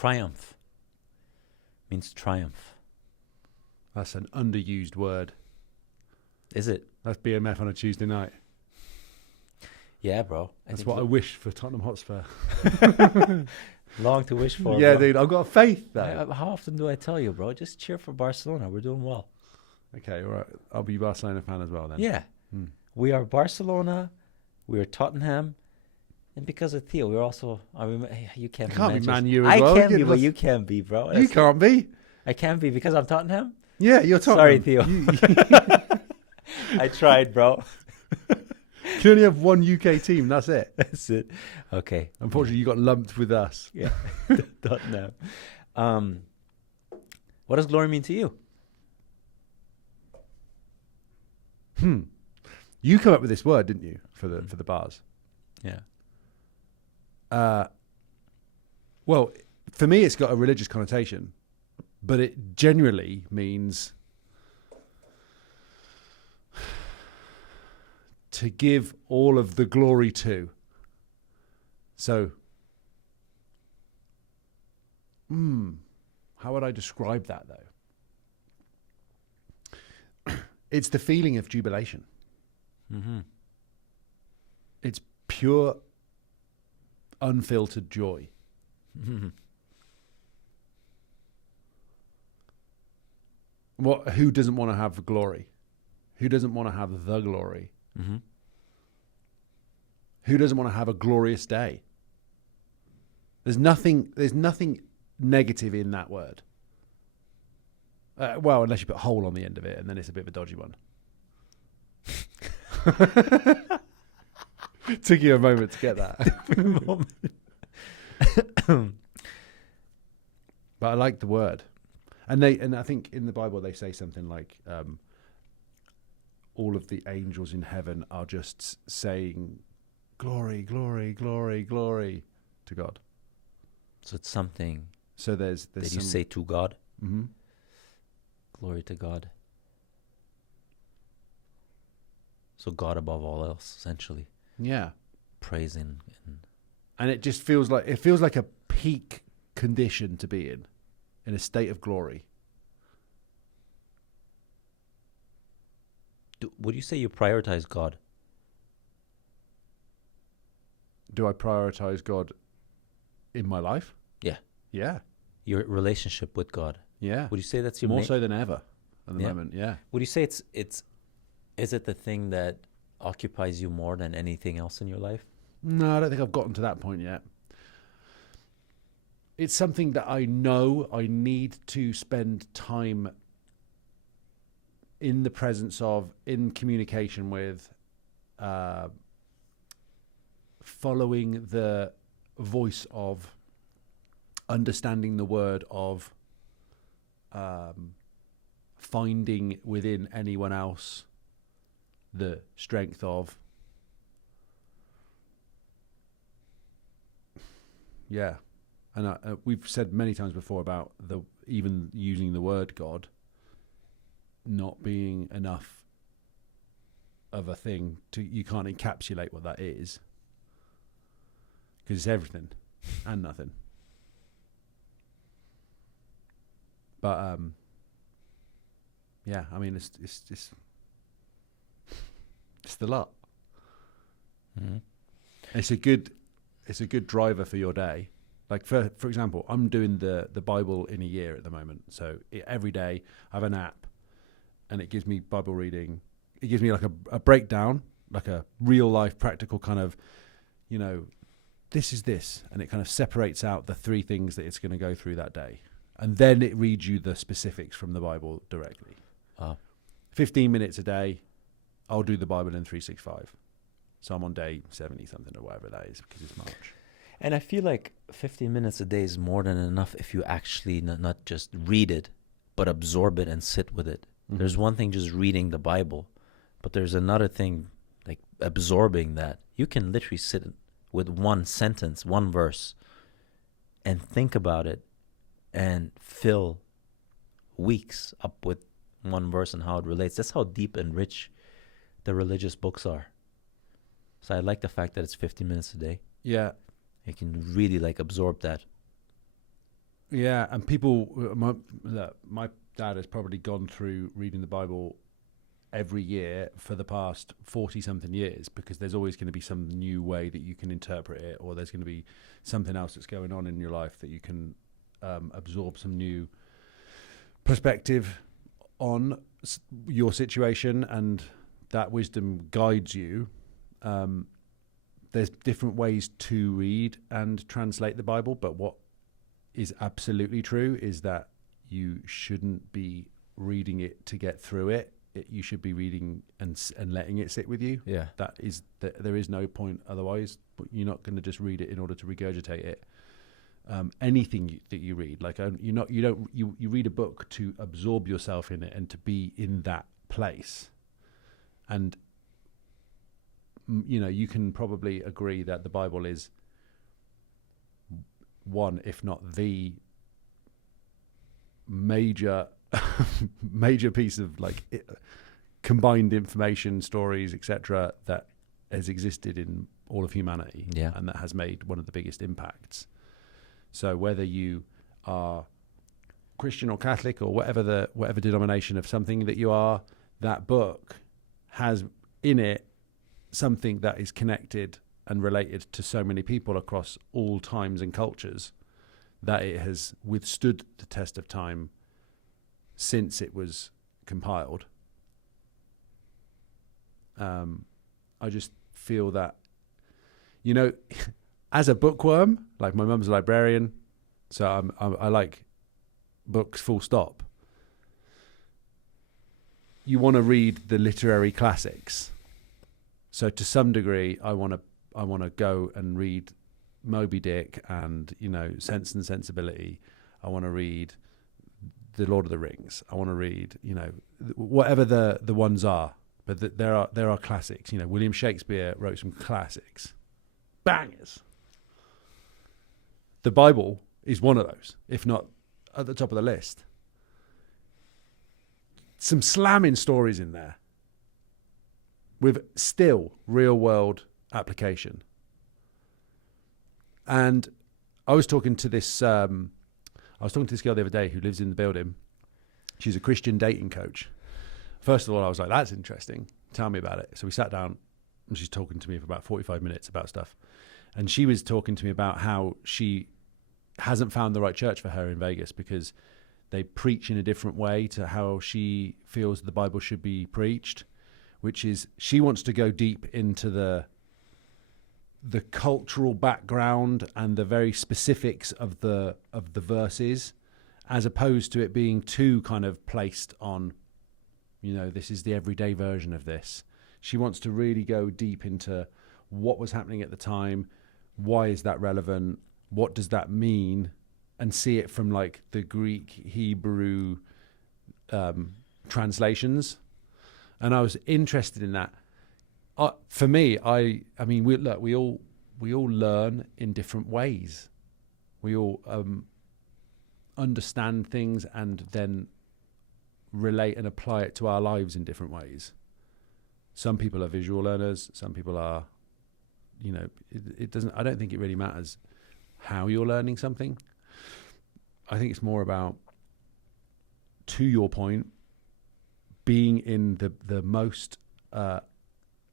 triumph. Means triumph. That's an underused word. Is it? That's BMF on a Tuesday night. Yeah, bro. That's what I wish for Tottenham Hotspur. Long to wish for. Yeah, bro. dude, I've got faith though. How often do I tell you, bro? Just cheer for Barcelona. We're doing well. Okay, all right. I'll be a Barcelona fan as well then. Yeah. We are Barcelona. We are Tottenham. And because of Theo, we're also... you can't be be Man U as well. I can be, but you can't be, bro. You can't be. I can't be because I'm Tottenham? Yeah, you're Tottenham. Sorry, Theo. I tried, bro. You can only have one UK team. That's it. That's it. Okay. Unfortunately, you got lumped with us. Yeah. Tottenham. What does glory mean to you? You come up with this word, didn't you, for the bars? Yeah. Well, for me, it's got a religious connotation, but it generally means to give all of the glory to. So, how would I describe that, though? It's the feeling of jubilation. Mm-hmm. It's pure, unfiltered joy. Mm-hmm. Who doesn't want to have glory? Who doesn't want to have the glory? Mm-hmm. Who doesn't want to have a glorious day? There's nothing negative in that word. Well, unless you put whole on the end of it, and then it's a bit of a dodgy one. Took you a moment to get that. But I like the word. And I think in the Bible they say something like all of the angels in heaven are just saying glory, glory, glory, glory to God. So it's something So there's that you say to God. Mm-hmm. Glory to God. So God above all else, essentially. Yeah. Praising. And it just feels like a peak condition to be in a state of glory. Would you say you prioritize God? Do I prioritize God in my life? Yeah. Yeah. Your relationship with God. Yeah. Would you say that's your more so than ever at the Yeah. moment? Yeah. Would you say is it the thing that occupies you more than anything else in your life? No, I don't think I've gotten to that point yet. It's something that I know I need to spend time in the presence of, in communication with, following the voice of, understanding the word of, finding within anyone else the strength of. Yeah. And we've said many times before about even using the word God not being enough of a thing you can't encapsulate what that is, because it's everything and nothing. But yeah, I mean it's the lot. Mm-hmm. It's a good driver for your day. Like for example, I'm doing the Bible in a year at the moment. So every day I have an app, and it gives me Bible reading. It gives me like a breakdown, like a real life practical kind of, this is this, and it kind of separates out the three things that it's going to go through that day, and then it reads you the specifics from the Bible directly. 15 minutes a day, I'll do the Bible in 365. So I'm on day 70 something or whatever that is, because it's March. And I feel like 15 minutes a day is more than enough if you actually not just read it, but absorb it and sit with it. Mm-hmm. There's one thing just reading the Bible, but there's another thing like absorbing that. You can literally sit with one sentence, one verse, and think about it and fill weeks up with one verse and how it relates. That's how deep and rich the religious books are. So I like the fact that it's 15 minutes a day. Yeah. You can really absorb that. Yeah, and my dad has probably gone through reading the Bible every year for the past 40 something years, because there's always going to be some new way that you can interpret it, or there's going to be something else that's going on in your life that you can absorb some new perspective on your situation, and that wisdom guides you. There's different ways to read and translate the Bible, but what is absolutely true is that you shouldn't be reading it to get through it. You should be reading and letting it sit with you. Yeah. There is no point otherwise. But you're not going to just read it in order to regurgitate it. Anything that you read, like you read a book to absorb yourself in it and to be in that place. And you can probably agree that the Bible is one, if not the major piece of combined information, stories, etc., that has existed in all of humanity, and that has made one of the biggest impacts. So whether you are Christian or Catholic or whatever denomination of something that you are, that book has in it something that is connected and related to so many people across all times and cultures, that it has withstood the test of time since it was compiled. I just feel that, as a bookworm, like my mum's a librarian, so I like books full stop. You want to read the literary classics. So to some degree, I want to go and read Moby Dick and, Sense and Sensibility. I want to read The Lord of the Rings. I want to read, whatever the ones are. But there are classics. William Shakespeare wrote some classics, bangers. The Bible is one of those, if not at the top of the list. Some slamming stories in there with still real world application. And I was talking to this girl the other day who lives in the building. She's a Christian dating coach. First of all, I was like, that's interesting. Tell me about it. So we sat down and she's talking to me for about 45 minutes about stuff. And she was talking to me about how she hasn't found the right church for her in Vegas because they preach in a different way to how she feels the Bible should be preached, which is she wants to go deep into the cultural background and the very specifics of the verses, as opposed to it being too kind of placed on, this is the everyday version of this. She wants to really go deep into what was happening at the time, why is that relevant, what does that mean, and see it from like the Greek, Hebrew translations. And I was interested in that. For me, we all learn in different ways. We all understand things and then relate and apply it to our lives in different ways. Some people are visual learners. Some people are, it doesn't. I don't think it really matters how you're learning something. I think it's more about, to your point, being in the most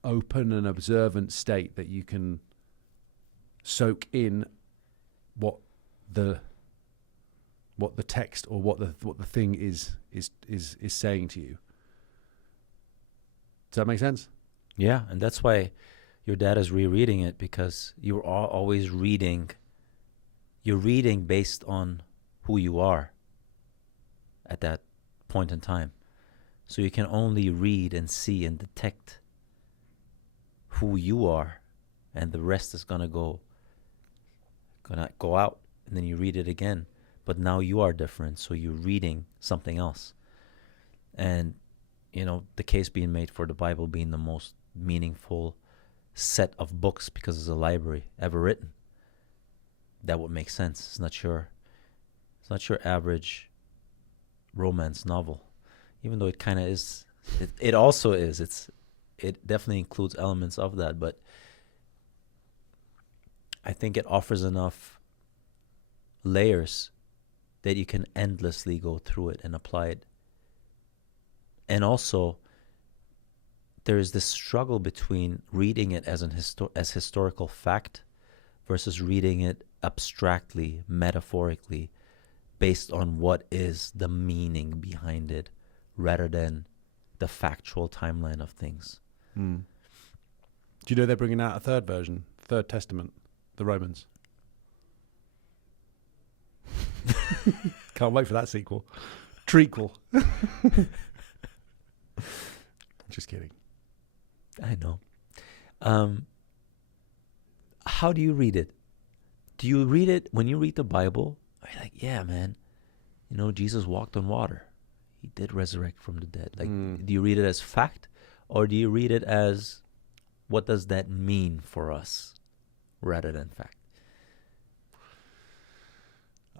open and observant state that you can soak in what the text or what the thing is saying to you. Does that make sense? Yeah, and that's why your dad is rereading it, because you're always reading. You're reading based on who you are at that point in time. So you can only read and see and detect who you are, and the rest is gonna go out, and then you read it again. But now you are different, so you're reading something else. And the case being made for the Bible being the most meaningful set of books because it's a library ever written. That would make sense. It's not your average romance novel, even though it kind of is. It also is. It definitely includes elements of that, but I think it offers enough layers that you can endlessly go through it and apply it. And also, there is this struggle between reading it as as historical fact versus reading it abstractly, metaphorically, based on what is the meaning behind it, rather than the factual timeline of things. Do you know they're bringing out a third version, Third Testament, the Romans? Can't wait for that sequel. Trequel. Just kidding. I know. How do you read it? Do you read it when you read the Bible? Are you like, yeah, man, you know, Jesus walked on water. He did resurrect from the dead. Like, do you read it as fact, or do you read it as what does that mean for us rather than fact?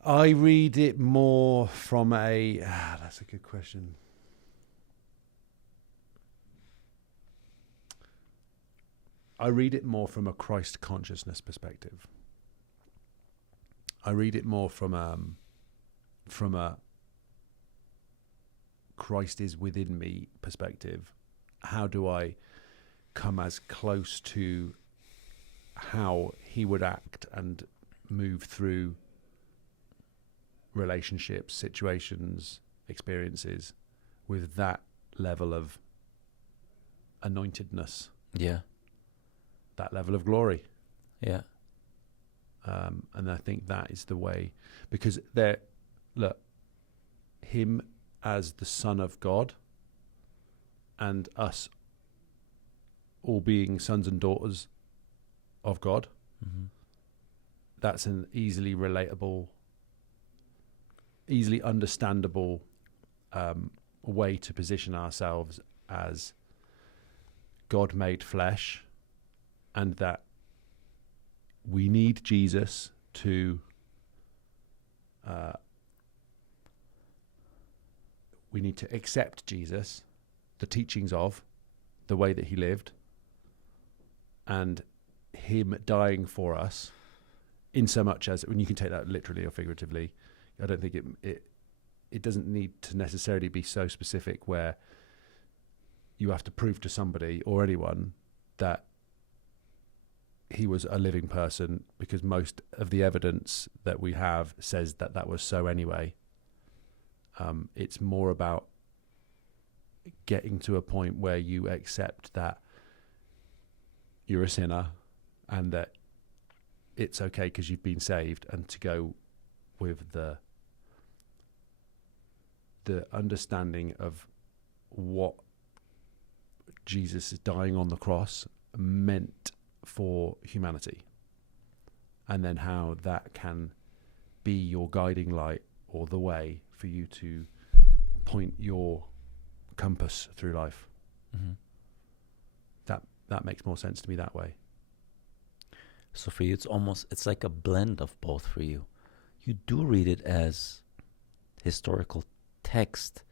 I read it more from a... that's a good question. I read it more from a Christ consciousness perspective. I read it more from a Christ is within me perspective. How do I come as close to how he would act and move through relationships, situations, experiences with that level of anointedness? Yeah. That level of glory. Yeah. And I think that is the way, because look, him as the Son of God and us all being sons and daughters of God, that's an easily relatable, easily understandable way to position ourselves as God made flesh, and that we need Jesus to we need to accept Jesus, the teachings of, the way that he lived, and him dying for us, in so much as, when you can take that literally or figuratively, I don't think it doesn't need to necessarily be so specific where you have to prove to somebody or anyone that he was a living person, because most of the evidence that we have says that that was so anyway. It's more about getting to a point where you accept that you're a sinner and that it's okay because you've been saved, and to go with the understanding of what Jesus is dying on the cross meant for humanity, and then how that can be your guiding light or the way for you to point your compass through life. That makes more sense to me that way. So for you, it's like a blend of both for you. You do read it as historical text,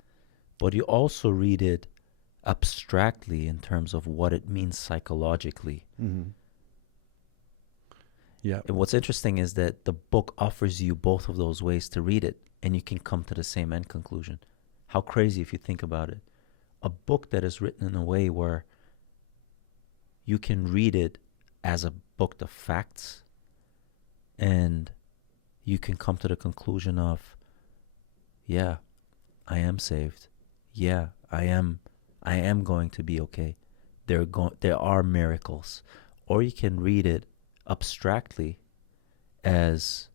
but you also read it abstractly in terms of what it means psychologically. Yeah. And what's interesting is that the book offers you both of those ways to read it, and you can come to the same end conclusion. How crazy if you think about it. A book that is written in a way where you can read it as a book of facts, and you can come to the conclusion of, yeah, I am saved. Yeah, I am going to be okay. There are miracles. Or you can read it abstractly as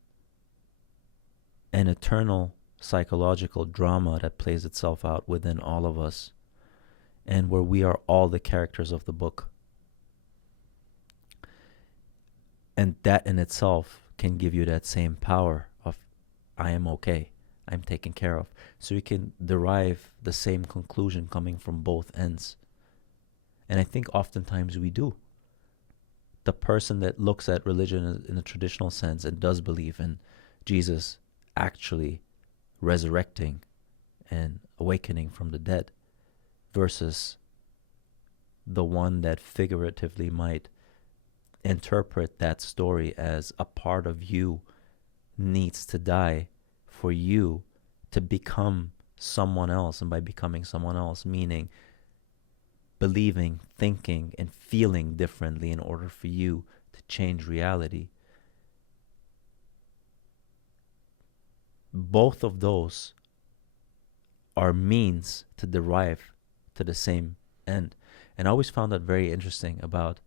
an eternal psychological drama that plays itself out within all of us, and where we are all the characters of the book. And that in itself can give you that same power of, I am okay, I'm taken care of. So you can derive the same conclusion coming from both ends. And I think oftentimes we do. The person that looks at religion in a traditional sense and does believe in Jesus actually resurrecting and awakening from the dead, versus the one that figuratively might interpret that story as a part of you needs to die for you to become someone else, and by becoming someone else, meaning believing, thinking, and feeling differently in order for you to change reality. Both of those are means to derive to the same end. And I always found that very interesting about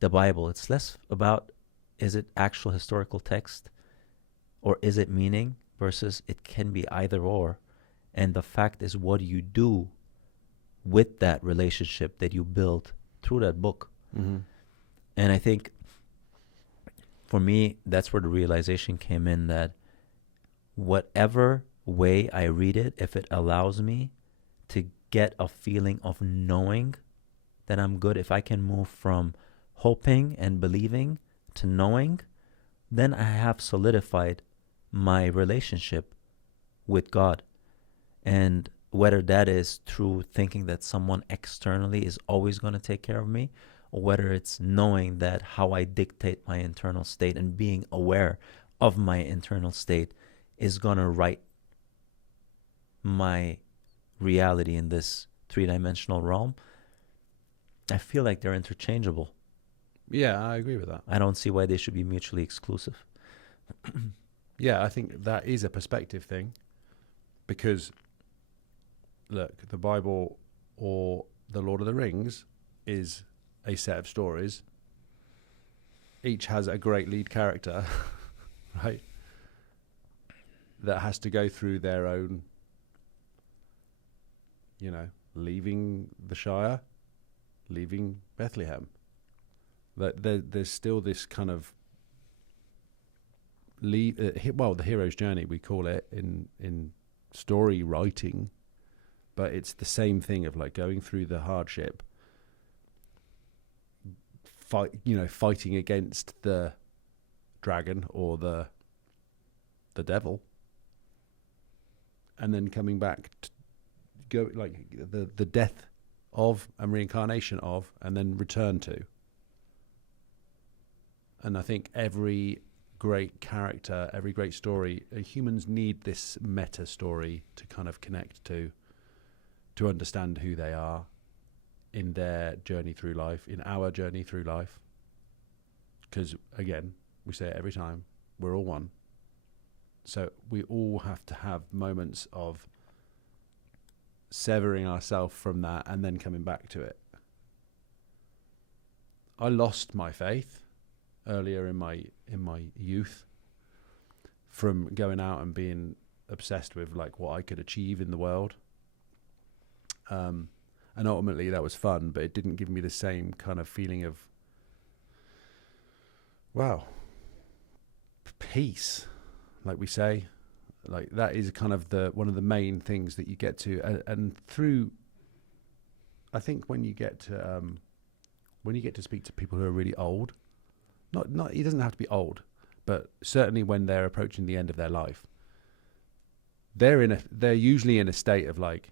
the Bible. It's less about, is it actual historical text or is it meaning, versus it can be either or. And the fact is what you do with that relationship that you build through that book. Mm-hmm. And I think for me, that's where the realization came in, that whatever way I read it, if it allows me to get a feeling of knowing that I'm good, if I can move from hoping and believing to knowing, then I have solidified my relationship with God. And whether that is through thinking that someone externally is always going to take care of me, or whether it's knowing that how I dictate my internal state and being aware of my internal state is going to write my reality in this three-dimensional realm, I feel like they're interchangeable. Yeah, I agree with that. I don't see why they should be mutually exclusive. Yeah, I think that is a perspective thing, because look, the Bible or the Lord of the Rings is a set of stories. Each has a great lead character, right? That has to go through their own, leaving the Shire, leaving Bethlehem. There's still this kind of the hero's journey, we call it in story writing, but it's the same thing of like going through the hardship, fighting against the dragon or the devil, and then coming back to go, like the death of and reincarnation of, and then return to. And I think every great character, every great story, humans need this meta story to kind of connect to understand who they are in their journey through life, in our journey through life. Because again, we say it every time, we're all one. So we all have to have moments of severing ourselves from that and then coming back to it. I lost my faith earlier in my youth from going out and being obsessed with like what I could achieve in the world. And ultimately that was fun, but it didn't give me the same kind of feeling of, wow, peace, like we say. Like that is kind of one of the main things that you get to, and through, I think when you get to speak to people who are really old, not it doesn't have to be old, but certainly when they're approaching the end of their life, they're usually in a state of like,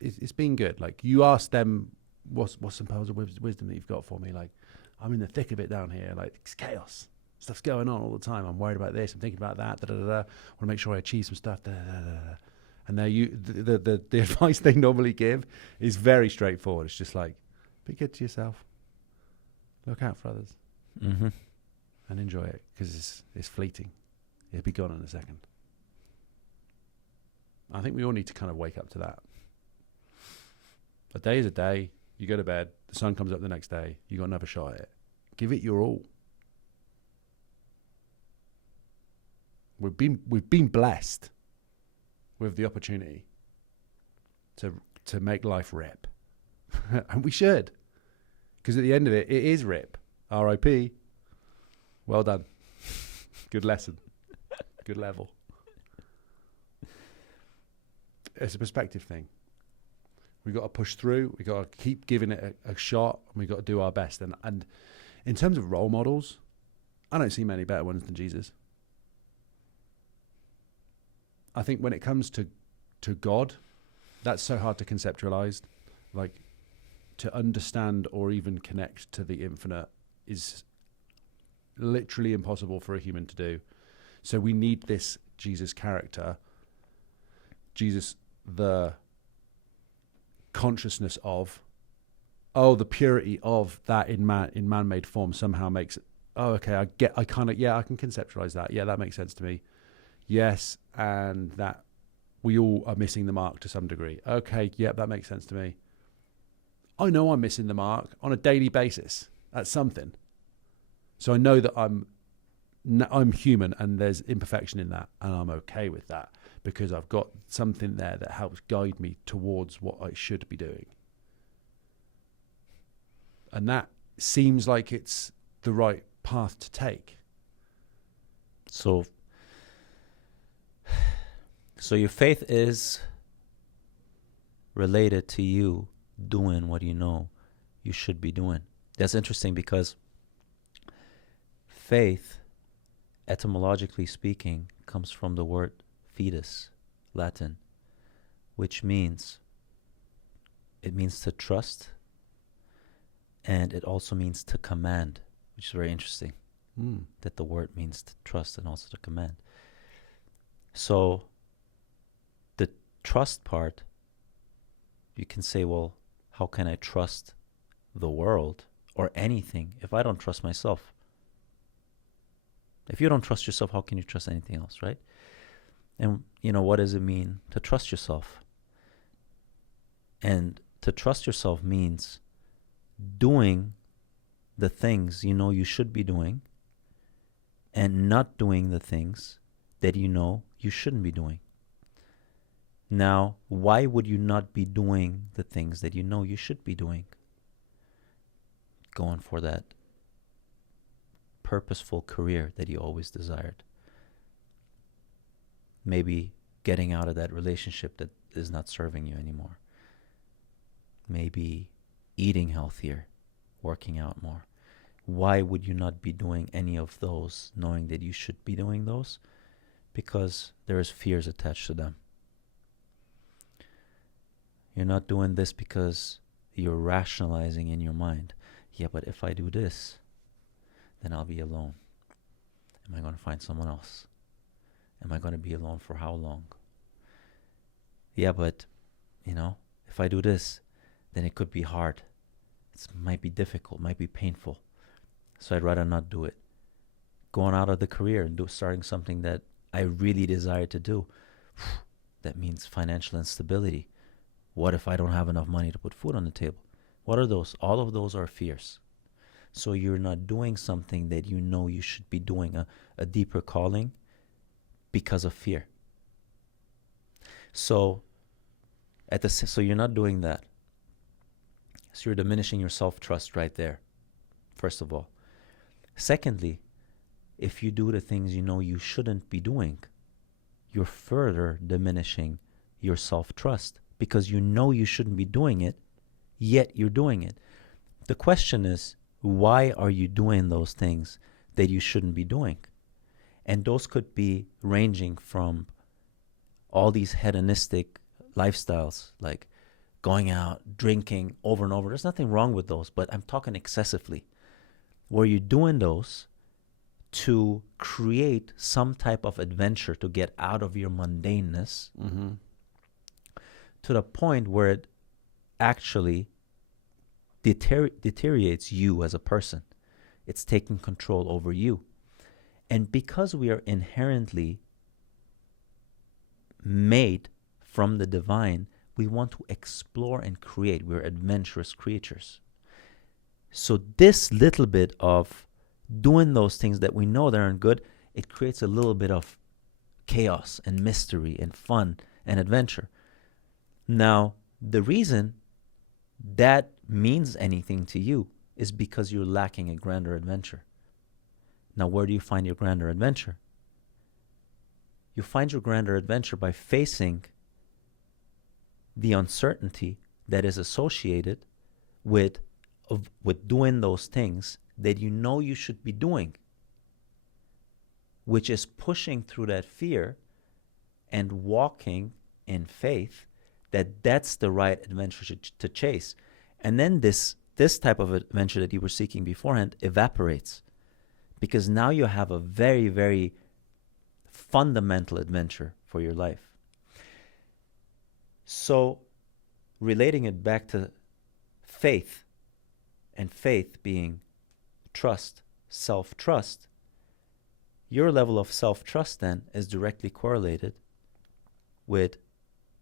it's been good. Like you ask them, what's some pearls of wisdom that you've got for me? Like, I'm in the thick of it down here. Like it's chaos. Stuff's going on all the time. I'm worried about this. I'm thinking about that. I want to make sure I achieve some stuff. And the advice they normally give is very straightforward. It's just like, be good to yourself. Look out for others. Mm-hmm. And enjoy it, because it's fleeting. It'll be gone in a second. I think we all need to kind of wake up to that. A day is a day. You go to bed. The sun comes up the next day. You got another shot at it. Give it your all. We've been blessed with the opportunity to make life rip, and we should, because at the end of it, it is rip. R.I.P. Well done. Good lesson. Good level. It's a perspective thing. We've got to push through. We've got to keep giving it a shot, and we've got to do our best. And in terms of role models, I don't see many better ones than Jesus. I think when it comes to God, that's so hard to conceptualize. Like, to understand or even connect to the infinite is literally impossible for a human to do. So we need this Jesus' character, Jesus, the consciousness of, the purity of that in man-made form somehow makes it, I can conceptualize that. Yeah, that makes sense to me. Yes, and that we all are missing the mark to some degree. Okay, yeah, that makes sense to me. I know I'm missing the mark on a daily basis at something. So I know that I'm human and there's imperfection in that, and I'm okay with that because I've got something there that helps guide me towards what I should be doing. And that seems like it's the right path to take. So your faith is related to you doing what you know you should be doing. That's interesting because faith, etymologically speaking, comes from the word fides, Latin, which means to trust, and it also means to command, which is very interesting, that the word means to trust and also to command. So the trust part, you can say, well, how can I trust the world or anything if I don't trust myself? If you don't trust yourself, how can you trust anything else, right? And, what does it mean to trust yourself? And to trust yourself means doing the things you know you should be doing and not doing the things that you know you shouldn't be doing. Now, why would you not be doing the things that you know you should be doing? Going for that purposeful career that you always desired. Maybe getting out of that relationship that is not serving you anymore. Maybe eating healthier, working out more. Why would you not be doing any of those knowing that you should be doing those? Because there is fears attached to them. You're not doing this because you're rationalizing in your mind. Yeah, but if I do this, then I'll be alone. Am I going to find someone else? Am I going to be alone for how long? Yeah, but, if I do this, then it could be hard. It might be difficult, might be painful. So I'd rather not do it. Going out of the career and starting something that I really desire to do, that means financial instability. What if I don't have enough money to put food on the table? What are those? All of those are fears. So you're not doing something that you know you should be doing, a deeper calling, because of fear. So you're not doing that. So you're diminishing your self-trust right there, first of all. Secondly, if you do the things you know you shouldn't be doing, you're further diminishing your self-trust because you know you shouldn't be doing it, yet you're doing it. The question is, why are you doing those things that you shouldn't be doing? And those could be ranging from all these hedonistic lifestyles, like going out, drinking over and over. There's nothing wrong with those, but I'm talking excessively, where you're doing those to create some type of adventure to get out of your mundaneness, to the point where it actually deteriorates you as a person. It's taking control over you. And because we are inherently made from the divine, we want to explore and create. We're adventurous creatures. So this little bit of doing those things that we know that aren't good, it creates a little bit of chaos and mystery and fun and adventure. Now, the reason that means anything to you is because you're lacking a grander adventure. Now, where do you find your grander adventure? You find your grander adventure by facing the uncertainty that is associated with doing those things that you know you should be doing, which is pushing through that fear and walking in faith that that's the right adventure to chase. And then this type of adventure that you were seeking beforehand evaporates, because now you have a very, very fundamental adventure for your life. So, relating it back to faith, and faith being trust, self-trust, your level of self-trust then is directly correlated with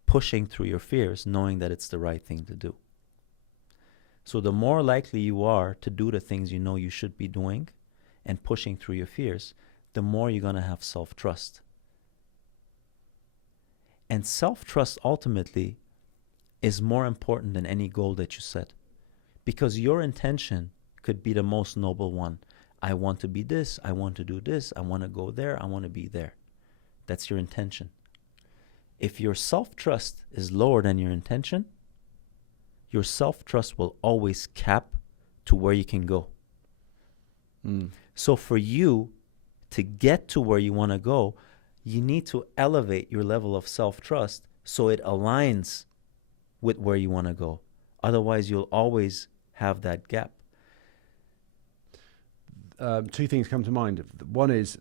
pushing through your fears, knowing that it's the right thing to do. So the more likely you are to do the things you know you should be doing and pushing through your fears, the more you're going to have self-trust. And self-trust ultimately is more important than any goal that you set, because your intention could be the most noble one. I want to be this, I want to do this, I want to go there, I want to be there. That's your intention. If your self-trust is lower than your intention, your self-trust will always cap to where you can go. So for you to get to where you want to go, you need to elevate your level of self-trust so it aligns with where you want to go. Otherwise, you'll always have that gap. Two things come to mind. One is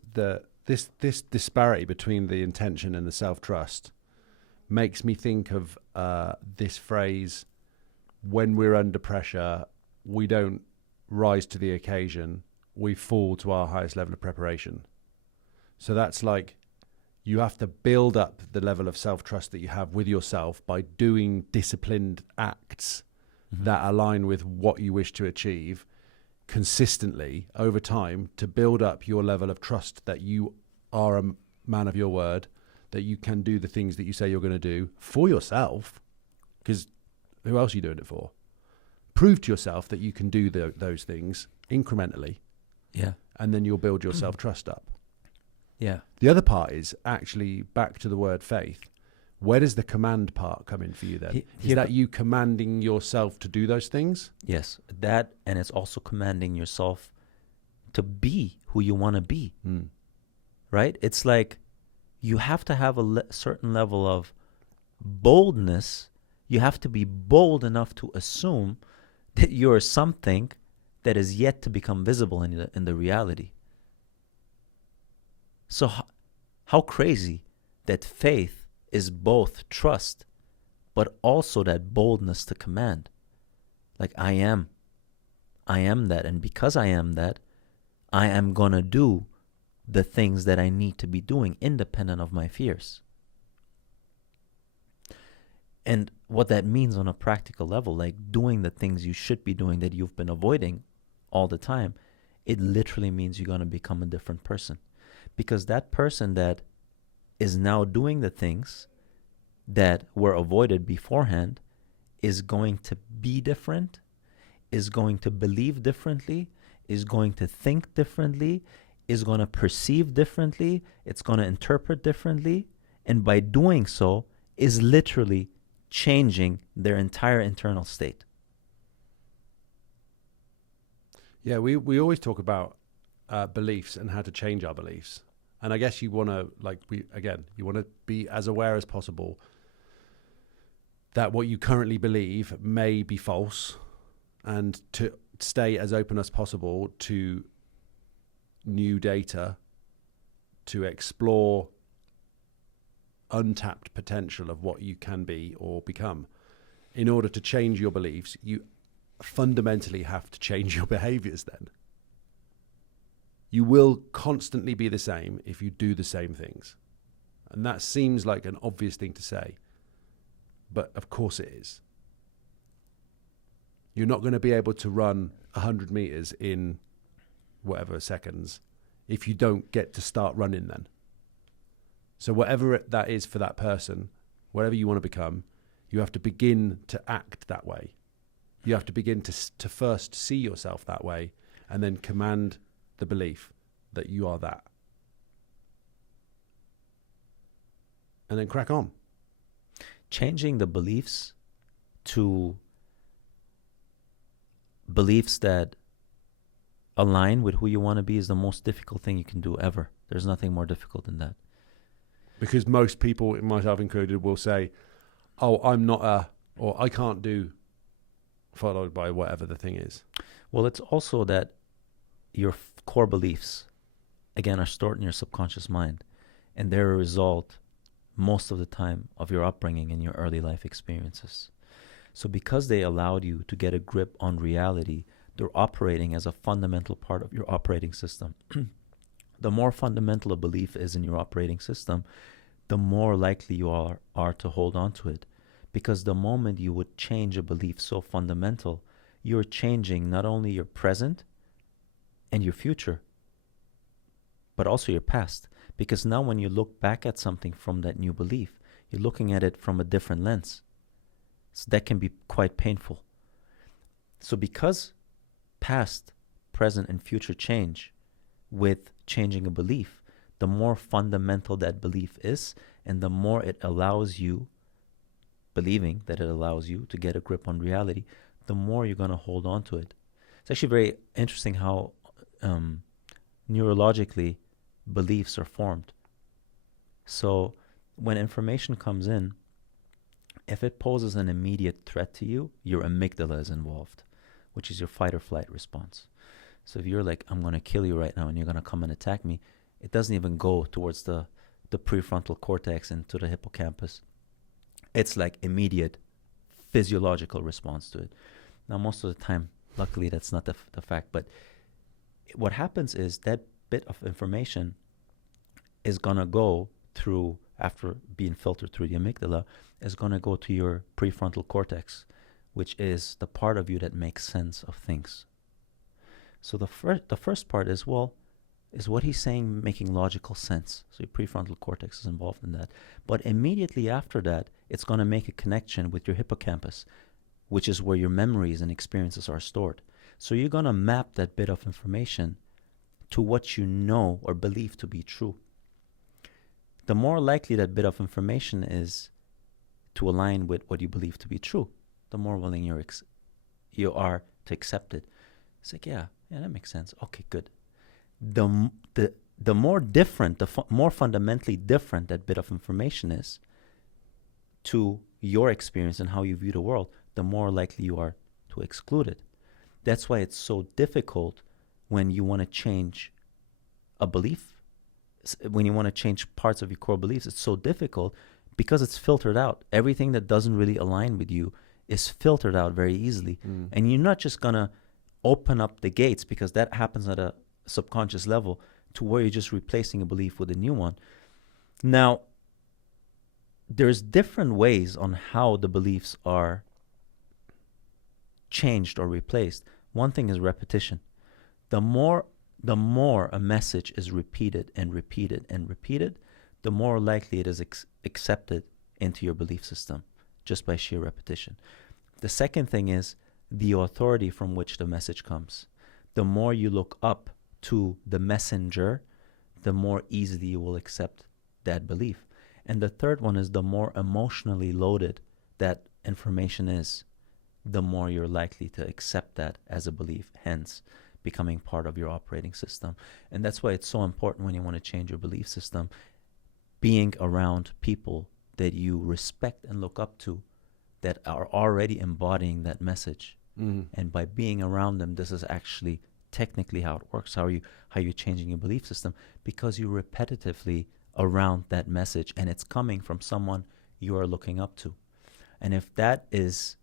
this disparity between the intention and the self-trust makes me think of this phrase, when we're under pressure, we don't rise to the occasion, we fall to our highest level of preparation. So that's like, you have to build up the level of self-trust that you have with yourself by doing disciplined acts that align with what you wish to achieve consistently over time, to build up your level of trust that you are a man of your word, that you can do the things that you say you're going to do for yourself, because who else are you doing it for? Prove to yourself that you can do those things incrementally. Yeah. And then you'll build your self-trust up. Yeah. The other part is actually back to the word faith. Where does the command part come in for you then? Is that you commanding yourself to do those things? Yes, that, and it's also commanding yourself to be who you want to be, right? It's like you have to have a certain level of boldness. You have to be bold enough to assume that you're something that is yet to become visible in the reality. So how crazy that faith is both trust, but also that boldness to command. Like, I am that. And because I am that, I am going to do the things that I need to be doing independent of my fears. And what that means on a practical level, like doing the things you should be doing that you've been avoiding all the time, it literally means you're going to become a different person. Because that person that is now doing the things that were avoided beforehand is going to be different, is going to believe differently, is going to think differently, is going to perceive differently, it's going to interpret differently, and by doing so is literally changing their entire internal state. Yeah, we always talk about beliefs and how to change our beliefs. And I guess you want to, you want to be as aware as possible that what you currently believe may be false, and to stay as open as possible to new data, to explore untapped potential of what you can be or become. In order to change your beliefs, you fundamentally have to change your behaviors then. You will constantly be the same if you do the same things. And that seems like an obvious thing to say, but of course it is. You're not going to be able to run 100 meters in whatever seconds if you don't get to start running then. So whatever that is for that person, whatever you want to become, you have to begin to act that way. You have to begin to first see yourself that way, and then command the belief that you are that. And then crack on. Changing the beliefs to beliefs that align with who you want to be is the most difficult thing you can do ever. There's nothing more difficult than that. Because most people, myself included, will say, oh, I'm not or I can't do, followed by whatever the thing is. Well, it's also that your core beliefs, again, are stored in your subconscious mind. and they're a result most of the time of your upbringing and your early life experiences. So because they allowed you to get a grip on reality, they're operating as a fundamental part of your operating system. The more fundamental a belief is in your operating system, the more likely you are to hold on to it. Because the moment you would change a belief so fundamental, you're changing not only your present and your future, but also your past. Because now when you look back at something from that new belief, you're looking at it from a different lens. So that can be quite painful. So because past, present, and future change with changing a belief, the more fundamental that belief is, and the more it allows you, believing that it allows you to get a grip on reality, the more you're going to hold on to it. It's actually very interesting how neurologically beliefs are formed. So when information comes in, if it poses an immediate threat to you, your amygdala is involved, which is your fight or flight response. So if you're like, I'm going to kill you right now and you're going to come and attack me, it doesn't even go towards the prefrontal cortex and to the hippocampus. It's like immediate physiological response to it. Now, most of the time, luckily, that's not the fact. But what happens is that bit of information is going to go through, after being filtered through the amygdala, is going to go to your prefrontal cortex, which is the part of you that makes sense of things. So the first part is, well, is what he's saying making logical sense? So your prefrontal cortex is involved in that. But immediately after that, it's going to make a connection with your hippocampus, which is where your memories and experiences are stored. So you're going to map that bit of information to what you know or believe to be true. The more likely that bit of information is to align with what you believe to be true, the more willing you are to accept it. It's like, yeah, that makes sense. Okay, good. The more different, more fundamentally different that bit of information is to your experience and how you view the world, the more likely you are to exclude it. That's why it's so difficult when you want to change a belief, when you want to change parts of your core beliefs. It's so difficult because it's filtered out. Everything that doesn't really align with you is filtered out very easily. And you're not just going to open up the gates, because that happens at a subconscious level, to where you're just replacing a belief with a new one. Now, there's different ways on how the beliefs are changed or replaced. One thing is repetition. The more a message is repeated and repeated and repeated, the more likely it is accepted into your belief system, just by sheer repetition. The second thing is the authority from which the message comes. The more you look up to the messenger, the more easily you will accept that belief. And the third one is the more emotionally loaded that information is, the more you're likely to accept that as a belief, hence becoming part of your operating system. And that's why it's so important when you want to change your belief system, being around people that you respect and look up to, that are already embodying that message. And by being around them, this is actually technically how it works, how you're changing your belief system, because you're repetitively around that message and it's coming from someone you are looking up to. And if that is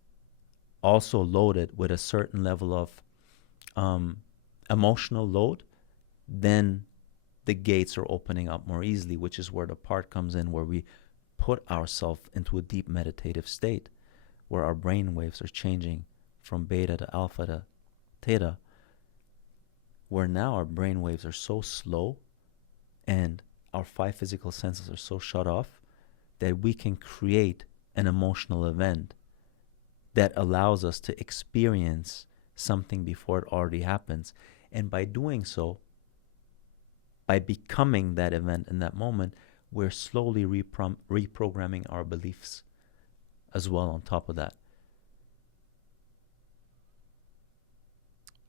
also loaded with a certain level of emotional load, then the gates are opening up more easily, which is where the part comes in where we put ourselves into a deep meditative state, where our brain waves are changing from beta to alpha to theta, where now our brain waves are so slow and our 5 physical senses are so shut off that we can create an emotional event that allows us to experience something before it already happens. And by doing so, by becoming that event in that moment, we're slowly reprogramming our beliefs as well on top of that.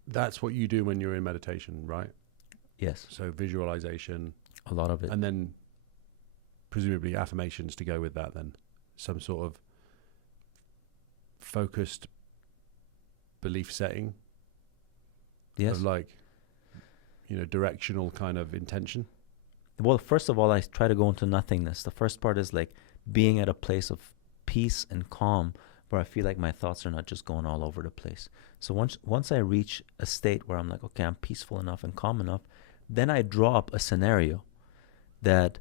That's what you do when you're in meditation, right? Yes. So visualization. A lot of it. And then presumably affirmations to go with that then. Some sort of focused belief setting. Yes. Of like, directional kind of intention. Well, first of all, I try to go into nothingness. The first part is like being at a place of peace and calm where I feel like my thoughts are not just going all over the place. So once I reach a state where I'm like, okay, I'm peaceful enough and calm enough, then I draw up a scenario that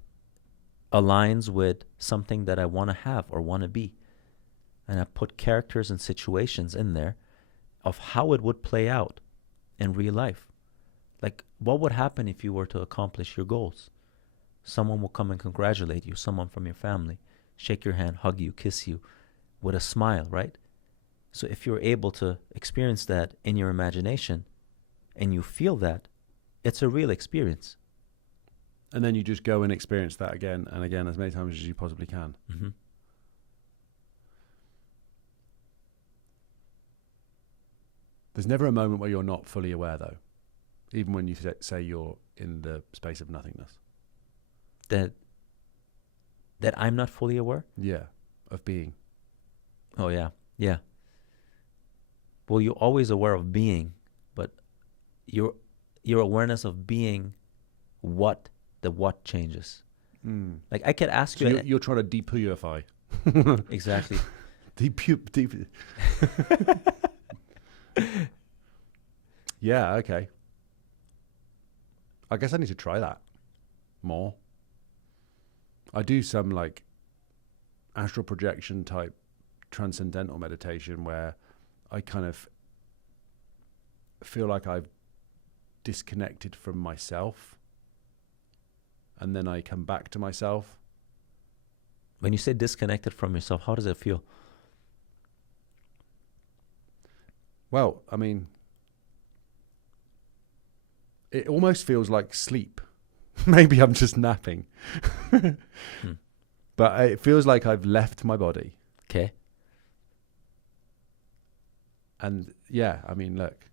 aligns with something that I want to have or want to be. And I put characters and situations in there of how it would play out in real life. Like, what would happen if you were to accomplish your goals? Someone will come and congratulate you, someone from your family, shake your hand, hug you, kiss you with a smile, right? So if you're able to experience that in your imagination and you feel that, it's a real experience. And then you just go and experience that again and again as many times as you possibly can. Mm-hmm. There's never a moment where you're not fully aware, though, even when you say you're in the space of nothingness. That I'm not fully aware? Yeah, of being. Oh, yeah. Yeah. Well, you're always aware of being, but your awareness of being what changes. Mm. Like, I could ask So you... you're trying to depurify. Exactly. Yeah, okay. I guess I need to try that more. I do some like astral projection type transcendental meditation where I kind of feel like I've disconnected from myself and then I come back to myself. When you say disconnected from yourself, how does it feel? Well, I mean, it almost feels like sleep. Maybe I'm just napping. But it feels like I've left my body. Okay. And yeah, I mean, look,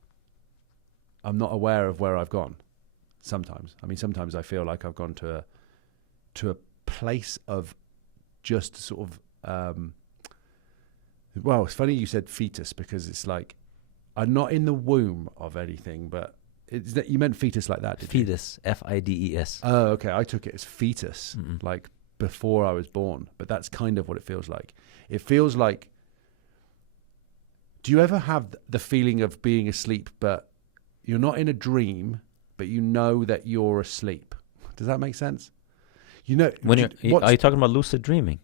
I'm not aware of where I've gone sometimes. I mean, sometimes I feel like I've gone to a place of just sort of, well, it's funny you said fetus because it's like, I'm not in the womb of anything, but it's that you meant fetus like that, did you? Fetus, F-I-D-E-S. Oh, okay. I took it as fetus, Mm-mm. like before I was born, but that's kind of what it feels like. It feels like, do you ever have the feeling of being asleep, but you're not in a dream, but you know that you're asleep? Does that make sense? You know, When are you talking about lucid dreaming?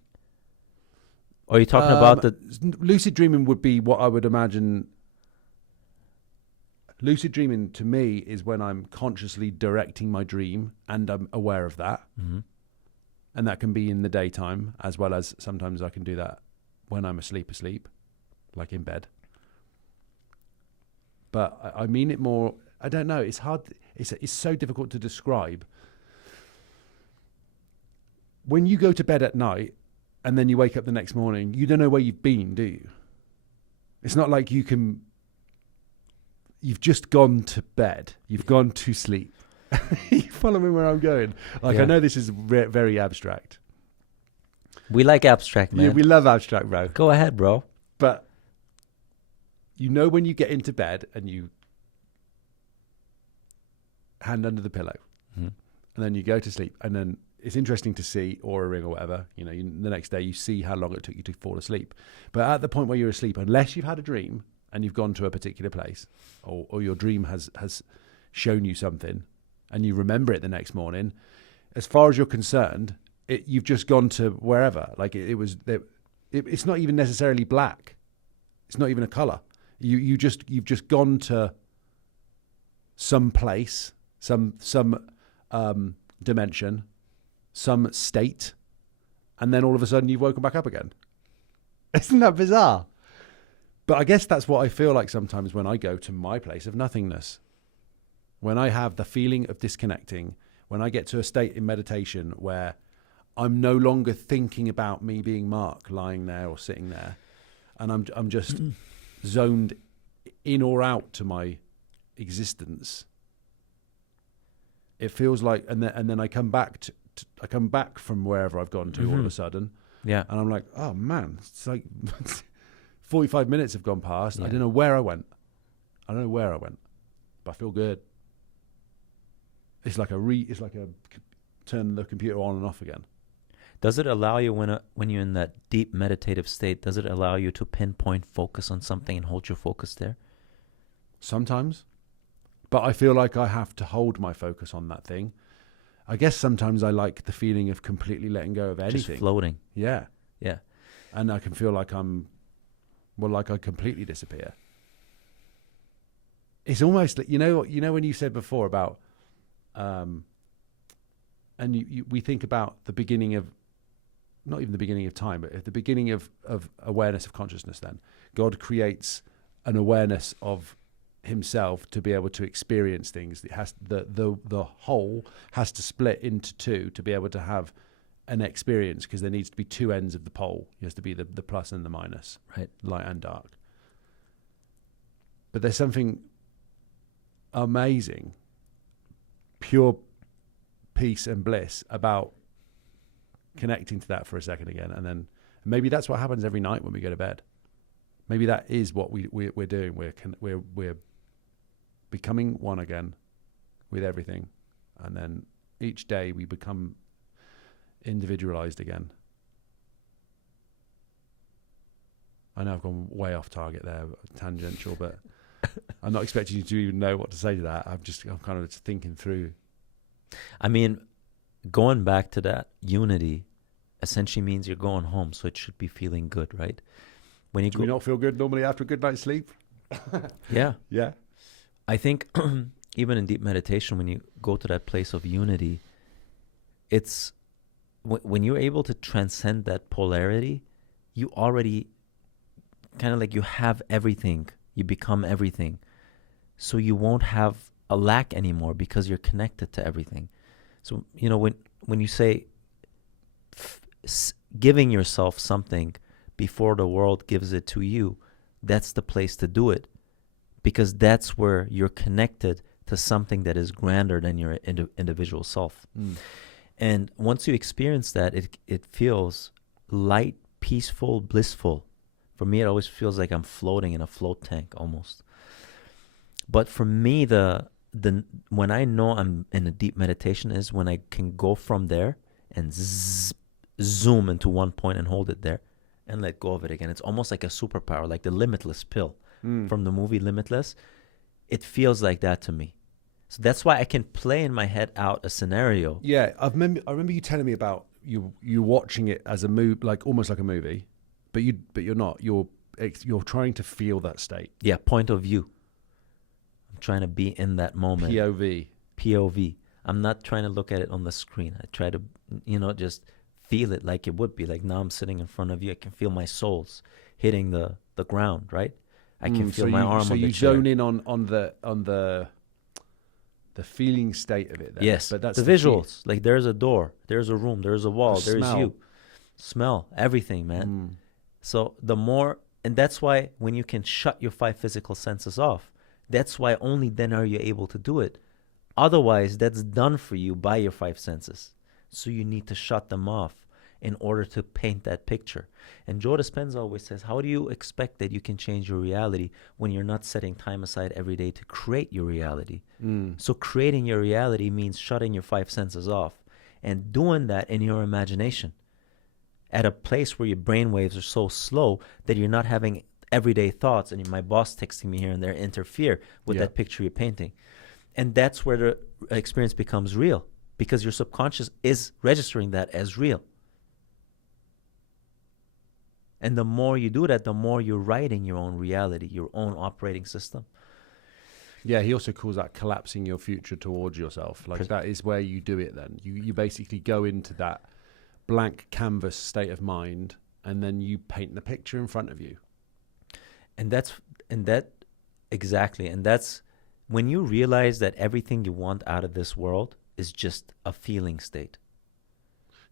Or are you talking about the... Lucid dreaming would be what I would imagine. Lucid dreaming to me is when I'm consciously directing my dream and I'm aware of that. Mm-hmm. And that can be in the daytime as well as sometimes I can do that when I'm asleep, like in bed. But I mean it more, I don't know, it's hard, it's so difficult to describe. When you go to bed at night and then you wake up the next morning, you don't know where you've been, do you? It's not like you've just gone to bed, you've gone to sleep. You follow me where I'm going? Like, Yeah. I know this is very abstract. We like abstract, man. Yeah, we love abstract, bro. Go ahead, bro. But you know when you get into bed and you hand under the pillow Mm-hmm. and then you go to sleep and then it's interesting to see Aura Ring or whatever, you know, the next day you see how long it took you to fall asleep. But at the point where you're asleep, unless you've had a dream and you've gone to a particular place or your dream has shown you something and you remember it the next morning, as far as you're concerned, you've just gone to wherever. Like it's not even necessarily black. It's not even a color. You've just gone to some place, some dimension, some state, and then all of a sudden you've woken back up again. Isn't that bizarre? But I guess that's what I feel like sometimes when I go to my place of nothingness. When I have the feeling of disconnecting, when I get to a state in meditation where I'm no longer thinking about me being Mark lying there or sitting there, and I'm just zoned in or out to my existence. It feels like, and then I come back I come back from wherever I've gone to all of a sudden, Yeah. and I'm like, oh man, it's like 45 minutes have gone past. Yeah. I don't know where I went. But I feel good. It's like turn the computer on and off again. Does it allow you when you're in that deep meditative state, does it allow you to pinpoint focus on something and hold your focus there? Sometimes. But I feel like I have to hold my focus on that thing. I guess sometimes I like the feeling of completely letting go of anything. Just floating. Yeah. Yeah. And I can feel like like I completely disappear. It's almost like, you know when you said before about, and we think about the beginning of, not even the beginning of time, but at the beginning of awareness of consciousness, then God creates an awareness of himself to be able to experience things. It has the whole has to split into two to be able to have an experience, because there needs to be two ends of the pole. There has to be the plus and the minus, right? Light and dark. But there's something amazing, pure peace and bliss about connecting to that for a second again, and then maybe that's what happens every night when we go to bed. Maybe that is what we're doing. We're becoming one again with everything, and then each day we become individualized again. I know I've gone way off target there, tangential, but I'm not expecting you to even know what to say to that. I'm kind of just thinking through. I mean, going back to that, unity essentially means you're going home, so it should be feeling good, right? When you Do we not feel good normally after a good night's sleep? Yeah. Yeah. I think even in deep meditation, when you go to that place of unity, it's when you're able to transcend that polarity, you already kind of like you have everything. You become everything. So you won't have a lack anymore because you're connected to everything. So, when you say giving yourself something before the world gives it to you, that's the place to do it, because that's where you're connected to something that is grander than your individual self. And once you experience that, it feels light, peaceful, blissful. For me, it always feels like I'm floating in a float tank almost. But for me, when I know I'm in a deep meditation is when I can go from there and zoom into one point and hold it there and let go of it again. It's almost like a superpower, like the limitless pill from the movie Limitless. It feels like that to me. So that's why I can play in my head out a scenario. Yeah, I remember you telling me about you watching it as a movie, like almost like a movie, but you're not. You're trying to feel that state. Yeah, point of view. I'm trying to be in that moment. POV. I'm not trying to look at it on the screen. I try to, just feel it like it would be. Like now I'm sitting in front of you. I can feel my soles hitting the ground, right? I can feel my arm on the chair. So you zone in on the feeling state of it then. Yes, but that's the visuals. Like there's a door, there's a room, there's a wall, there's you. Smell, everything, man. So the more, and that's why when you can shut your 5 physical senses off, that's why only then are you able to do it. Otherwise, that's done for you by your 5 senses. So you need to shut them off in order to paint that picture. And Joe Dispenza always says, how do you expect that you can change your reality when you're not setting time aside every day to create your reality? So creating your reality means shutting your 5 senses off and doing that in your imagination at a place where your brain waves are so slow that you're not having everyday thoughts and my boss texting me here and there interfere with that picture you're painting. And that's where the experience becomes real, because your subconscious is registering that as real. And the more you do that, the more you're writing your own reality, your own operating system. Yeah, he also calls that collapsing your future towards yourself. Like that is where you do it then. You basically go into that blank canvas state of mind and then you paint the picture in front of you. And that's when you realize that everything you want out of this world is just a feeling state.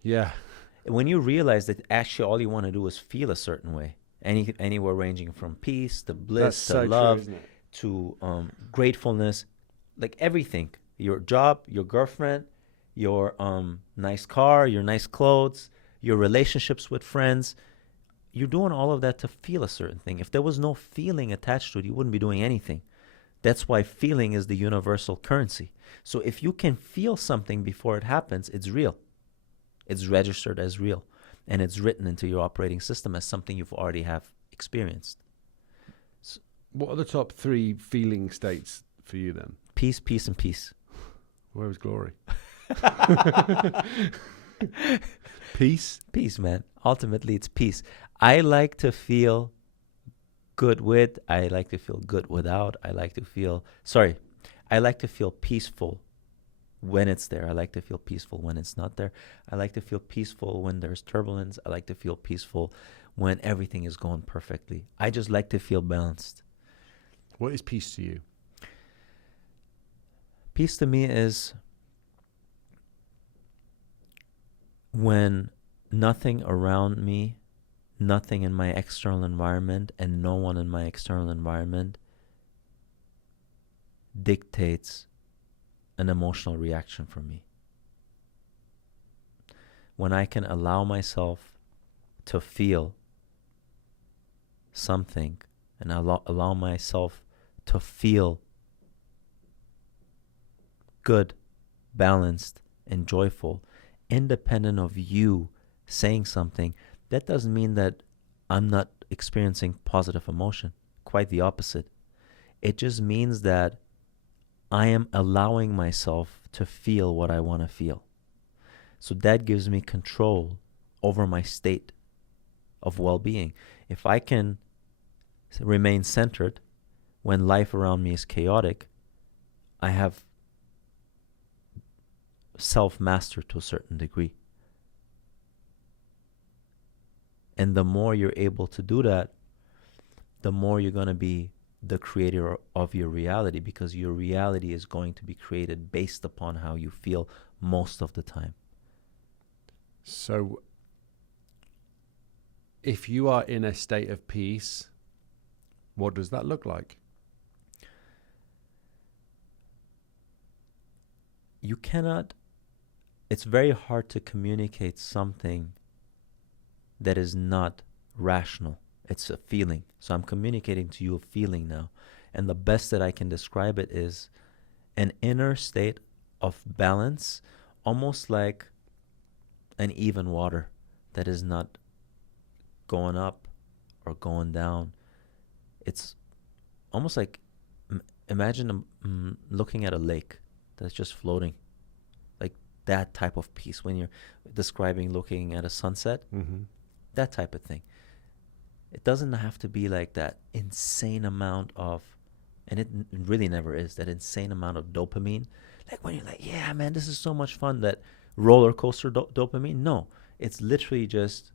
Yeah. When you realize that actually all you want to do is feel a certain way, anywhere ranging from peace to bliss to love to gratefulness, like everything, your job, your girlfriend, your nice car, your nice clothes, your relationships with friends, you're doing all of that to feel a certain thing. If there was no feeling attached to it, you wouldn't be doing anything. That's why feeling is the universal currency. So if you can feel something before it happens, it's real. It's registered as real. And it's written into your operating system as something you've already have experienced. What are the top 3 feeling states for you then? Peace, peace, and peace. Where is glory? Peace? Peace, man. Ultimately, it's peace. I like to feel good with. I like to feel good without. I like to feel peaceful when it's there. I like to feel peaceful when it's not there. I like to feel peaceful when there's turbulence. I like to feel peaceful when everything is going perfectly. I just like to feel balanced. What is peace to you? Peace to me is when nothing around me, nothing in my external environment, and no one in my external environment dictates an emotional reaction from me. When I can allow myself to feel something and allow myself to feel good, balanced, and joyful, independent of you saying something, that doesn't mean that I'm not experiencing positive emotion. Quite the opposite. It just means that I am allowing myself to feel what I want to feel. So that gives me control over my state of well-being. If I can remain centered when life around me is chaotic, I have self-mastered to a certain degree. And the more you're able to do that, the more you're going to be the creator of your reality, because your reality is going to be created based upon how you feel most of the time. So if you are in a state of peace, what does that look like? You cannot, it's very hard to communicate something that is not rational. It's a feeling. So I'm communicating to you a feeling now. And the best that I can describe it is an inner state of balance, almost like an even water that is not going up or going down. It's almost like, imagine looking at a lake that's just floating. Like that type of peace when you're describing looking at a sunset. Mm-hmm. That type of thing. It doesn't have to be like that insane amount of, and it really never is, that insane amount of dopamine. Like when you're like, yeah, man, this is so much fun, that roller coaster dopamine. No, it's literally just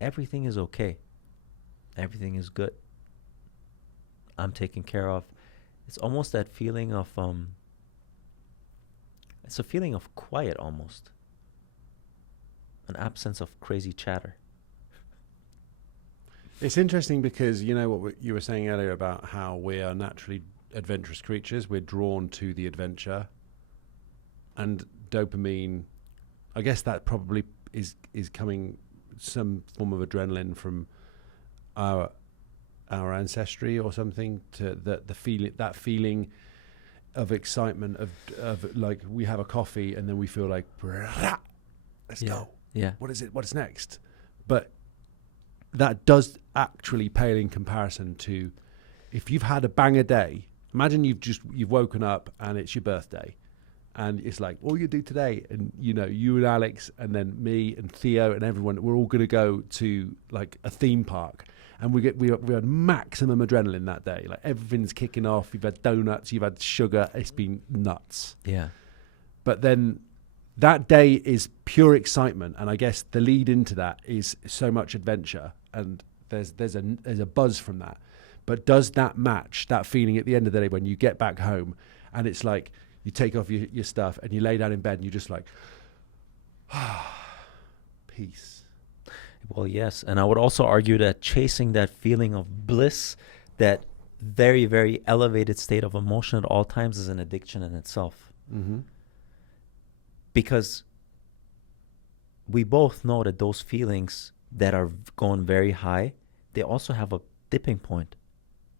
everything is okay. Everything is good. I'm taken care of. It's almost that feeling of, it's a feeling of quiet almost. An absence of crazy chatter. It's interesting because, you know, what you were saying earlier about how we are naturally adventurous creatures. We're drawn to the adventure. And dopamine, I guess that probably is coming some form of adrenaline from our ancestry or something, to that feeling of excitement of like we have a coffee and then we feel like, let's go. Yeah. What is it? What's next? But that does actually pale in comparison to if you've had a banger day. Imagine you've woken up and it's your birthday, and it's like, what are you do today? And you know, you and Alex and then me and Theo and everyone, we're all going to go to like a theme park, and we had maximum adrenaline that day. Like everything's kicking off. You've had donuts, you've had sugar. It's been nuts. Yeah. But then that day is pure excitement, and I guess the lead into that is so much adventure, and there's a buzz from that. But does that match that feeling at the end of the day when you get back home and it's like you take off your stuff and you lay down in bed and you're just like, peace? Well, yes. And I would also argue that chasing that feeling of bliss, that very, very elevated state of emotion at all times, is an addiction in itself. Mm-hmm. Because we both know that those feelings that are going very high, they also have a dipping point.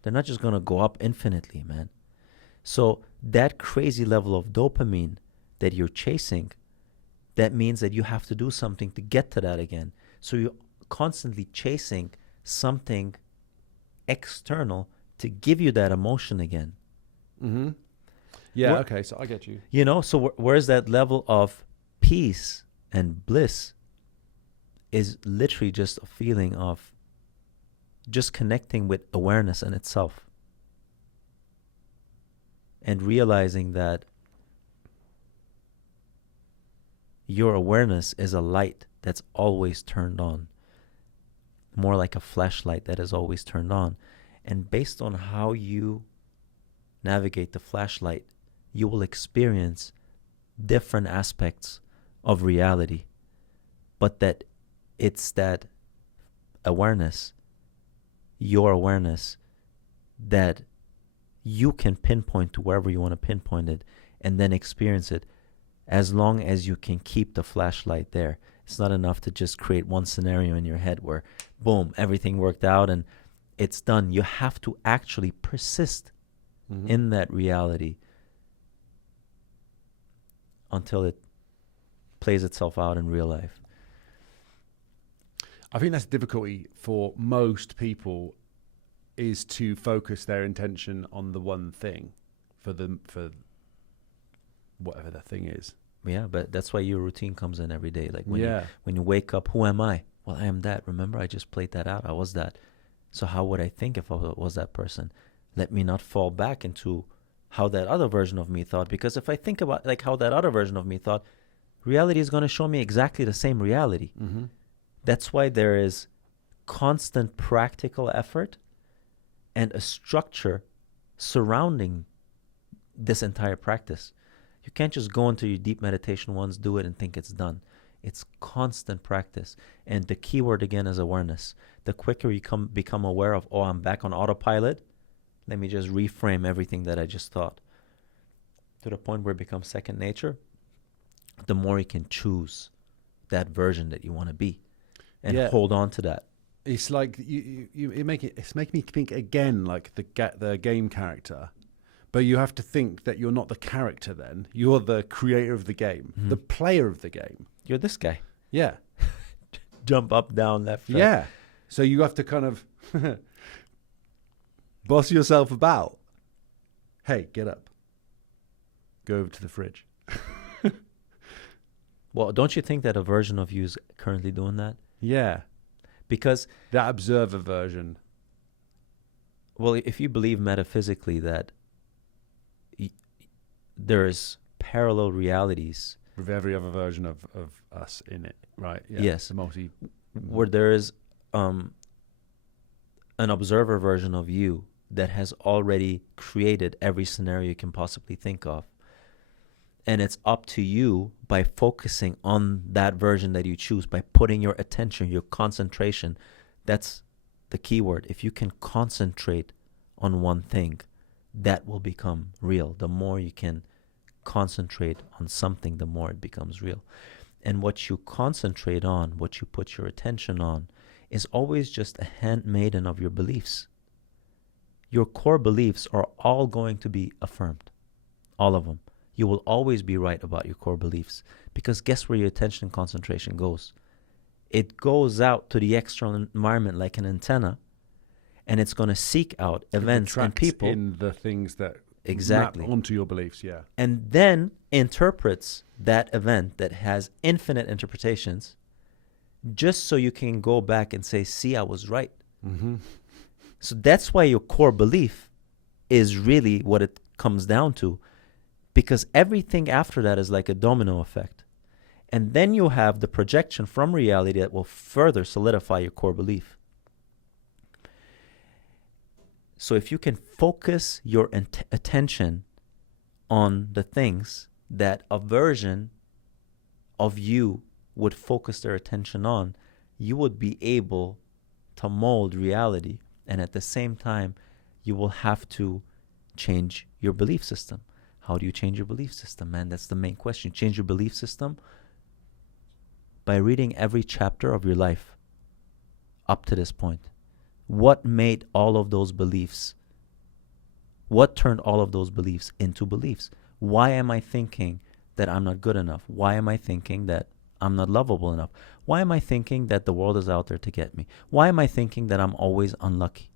They're not just going to go up infinitely, man. So that crazy level of dopamine that you're chasing, that means that you have to do something to get to that again. So you're constantly chasing something external to give you that emotion again. Mm-hmm. Yeah, okay, so I get you. You know, so where's that level of peace and bliss is literally just a feeling of just connecting with awareness in itself. And realizing that your awareness is a light that's always turned on. More like a flashlight that is always turned on. And based on how you navigate the flashlight, you will experience different aspects of reality. But that it's that awareness, your awareness, that you can pinpoint to wherever you want to pinpoint it and then experience it, as long as you can keep the flashlight there. It's not enough to just create one scenario in your head where, boom, everything worked out and it's done. You have to actually persist in that reality until it plays itself out in real life. I think that's the difficulty for most people, is to focus their intention on the one thing for whatever the thing is. Yeah, but that's why your routine comes in every day. Like when you wake up, who am I? Well, I am that. Remember, I just played that out. I was that. So how would I think if I was that person? Let me not fall back into how that other version of me thought. Because if I think about like how that other version of me thought, reality is going to show me exactly the same reality. Mm-hmm. That's why there is constant practical effort and a structure surrounding this entire practice. You can't just go into your deep meditation once, do it, and think it's done. It's constant practice. And the key word again is awareness. The quicker you become aware of, oh, I'm back on autopilot, let me just reframe everything that I just thought, to the point where it becomes second nature, the more you can choose that version that you want to be and hold on to that. It's like it's making me think again like the game character, but you have to think that you're not the character then. You're the creator of the game, the player of the game. You're this guy. Yeah. Jump up, down, left, right. Yeah. So you have to kind of boss yourself about. Hey, get up. Go over to the fridge. Well, don't you think that a version of you is currently doing that? Yeah. Because that observer version. Well, if you believe metaphysically that there's parallel realities with every other version of us in it, right? Yeah. Yes. Where there is an observer version of you that has already created every scenario you can possibly think of. And it's up to you, by focusing on that version that you choose, by putting your attention, your concentration. That's the key word. If you can concentrate on one thing, that will become real. The more you can concentrate on something, the more it becomes real. And what you concentrate on, what you put your attention on, is always just a handmaiden of your beliefs. Your core beliefs are all going to be affirmed. All of them. You will always be right about your core beliefs, because guess where your attention and concentration goes? It goes out to the external environment like an antenna, and it's going to seek out events and people in the things that exactly map onto your beliefs, yeah. And then interprets that event that has infinite interpretations, just so you can go back and say, see, I was right. Mm-hmm. So that's why your core belief is really what it comes down to. Because everything after that is like a domino effect. And then you have the projection from reality that will further solidify your core belief. So if you can focus your attention on the things that a version of you would focus their attention on, you would be able to mold reality. And at the same time, you will have to change your belief system. How do you change your belief system, man? That's the main question. You change your belief system by reading every chapter of your life up to this point. What made all of those beliefs What turned all of those beliefs into beliefs? Why am I thinking that I'm not good enough? Why am I thinking that I'm not lovable enough? Why am I thinking that the world is out there to get me? Why am I thinking that I'm always unlucky?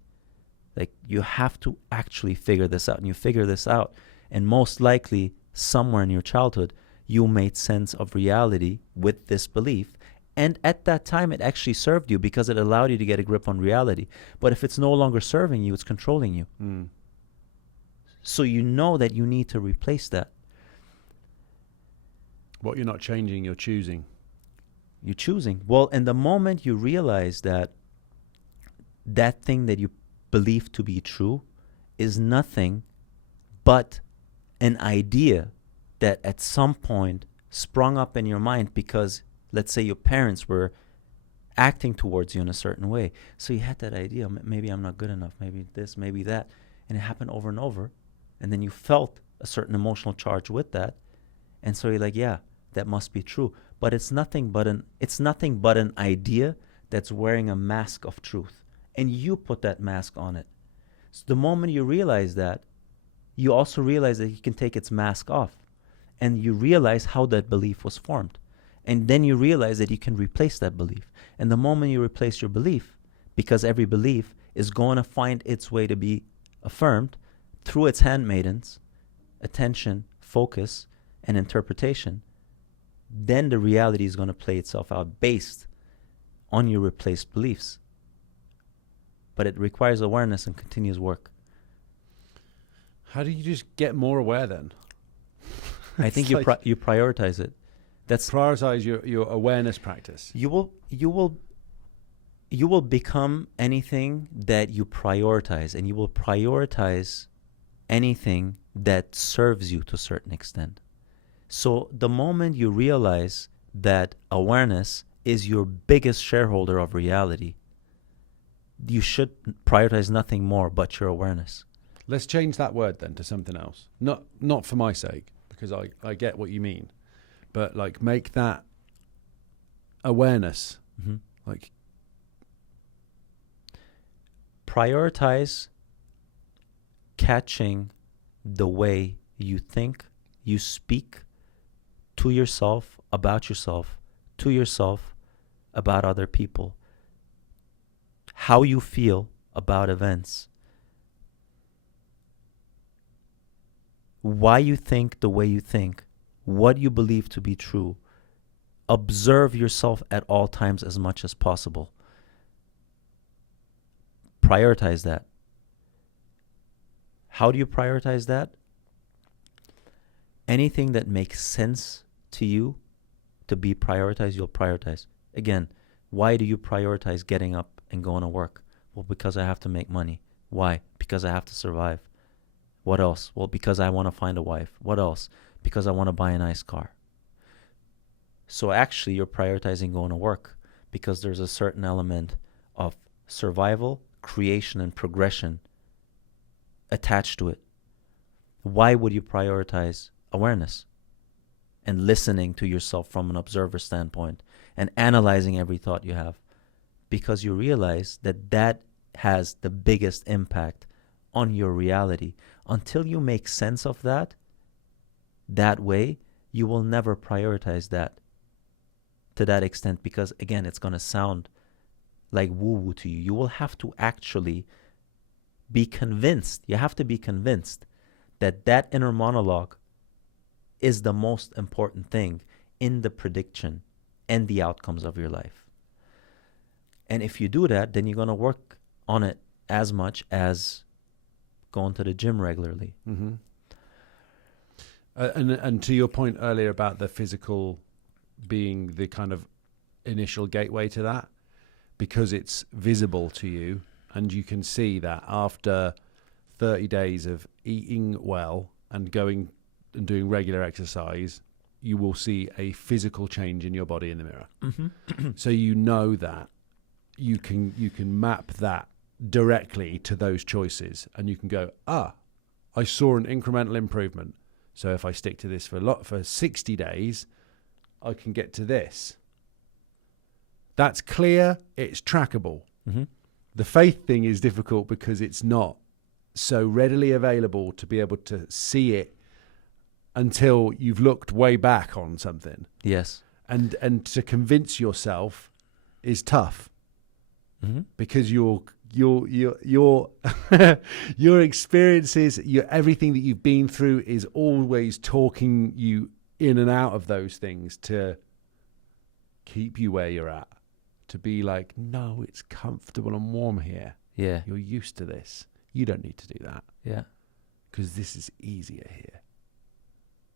Like, you have to actually figure this out. And you figure this out, and most likely somewhere in your childhood, you made sense of reality with this belief. And at that time, it actually served you because it allowed you to get a grip on reality. But if it's no longer serving you, it's controlling you. So you know that you need to replace that. What you're not changing, you're choosing. You're choosing. Well, and the moment you realize that that thing that you believe to be true is nothing but an idea that at some point sprung up in your mind because, let's say, your parents were acting towards you in a certain way. So you had that idea, maybe I'm not good enough, maybe this, maybe that. And it happened over and over. And then you felt a certain emotional charge with that. And so you're like, yeah, that must be true. But it's nothing but an idea that's wearing a mask of truth. And you put that mask on it. So the moment you realize that, you also realize that you can take its mask off. And you realize how that belief was formed. And then you realize that you can replace that belief. And the moment you replace your belief, because every belief is going to find its way to be affirmed through its handmaidens, attention, focus, and interpretation, then the reality is going to play itself out based on your replaced beliefs. But it requires awareness and continuous work. How do you just get more aware then? I think you prioritize it. That's prioritize your awareness practice. You will become anything that you prioritize, and you will prioritize anything that serves you to a certain extent. So the moment you realize that awareness is your biggest shareholder of reality, you should prioritize nothing more but your awareness. Let's change that word then to something else. Not for my sake, because I get what you mean, but like make that awareness, like prioritize catching the way you think, you speak to yourself, about yourself, to yourself, about other people, how you feel about events, why you think the way you think, what you believe to be true. Observe yourself at all times as much as possible. Prioritize that. How do you prioritize that? Anything that makes sense to you to be prioritized, you'll prioritize. Again, why do you prioritize getting up and going to work? Well, because I have to make money. Why? Because I have to survive. What else? Well, because I want to find a wife. What else? Because I want to buy a nice car. So actually, you're prioritizing going to work because there's a certain element of survival, creation, and progression attached to it. Why would you prioritize awareness and listening to yourself from an observer standpoint and analyzing every thought you have? Because you realize that that has the biggest impact on your reality. Until you make sense of that way, you will never prioritize that to that extent, because again, it's going to sound like woo-woo to you. You will have to actually be convinced. You have to be convinced that that inner monologue is the most important thing in the prediction and the outcomes of your life. And if you do that, then you're going to work on it as much as going to the gym regularly. Mm-hmm. And to your point earlier about the physical being the kind of initial gateway to that, because it's visible to you and you can see that after 30 days of eating well and going and doing regular exercise, you will see a physical change in your body in the mirror. Mm-hmm. So you know that you can map that directly to those choices, and you can go, I saw an incremental improvement. So if I stick to this for 60 days, I can get to this. That's clear. It's trackable. Mm-hmm. The faith thing is difficult because it's not so readily available to be able to see it until you've looked way back on something. Yes. And to convince yourself is tough, because your your experiences, everything that you've been through is always talking you in and out of those things to keep you where you're at, to be like, no, it's comfortable and warm here. Yeah. You're used to this. You don't need to do that. Yeah. Because this is easier here.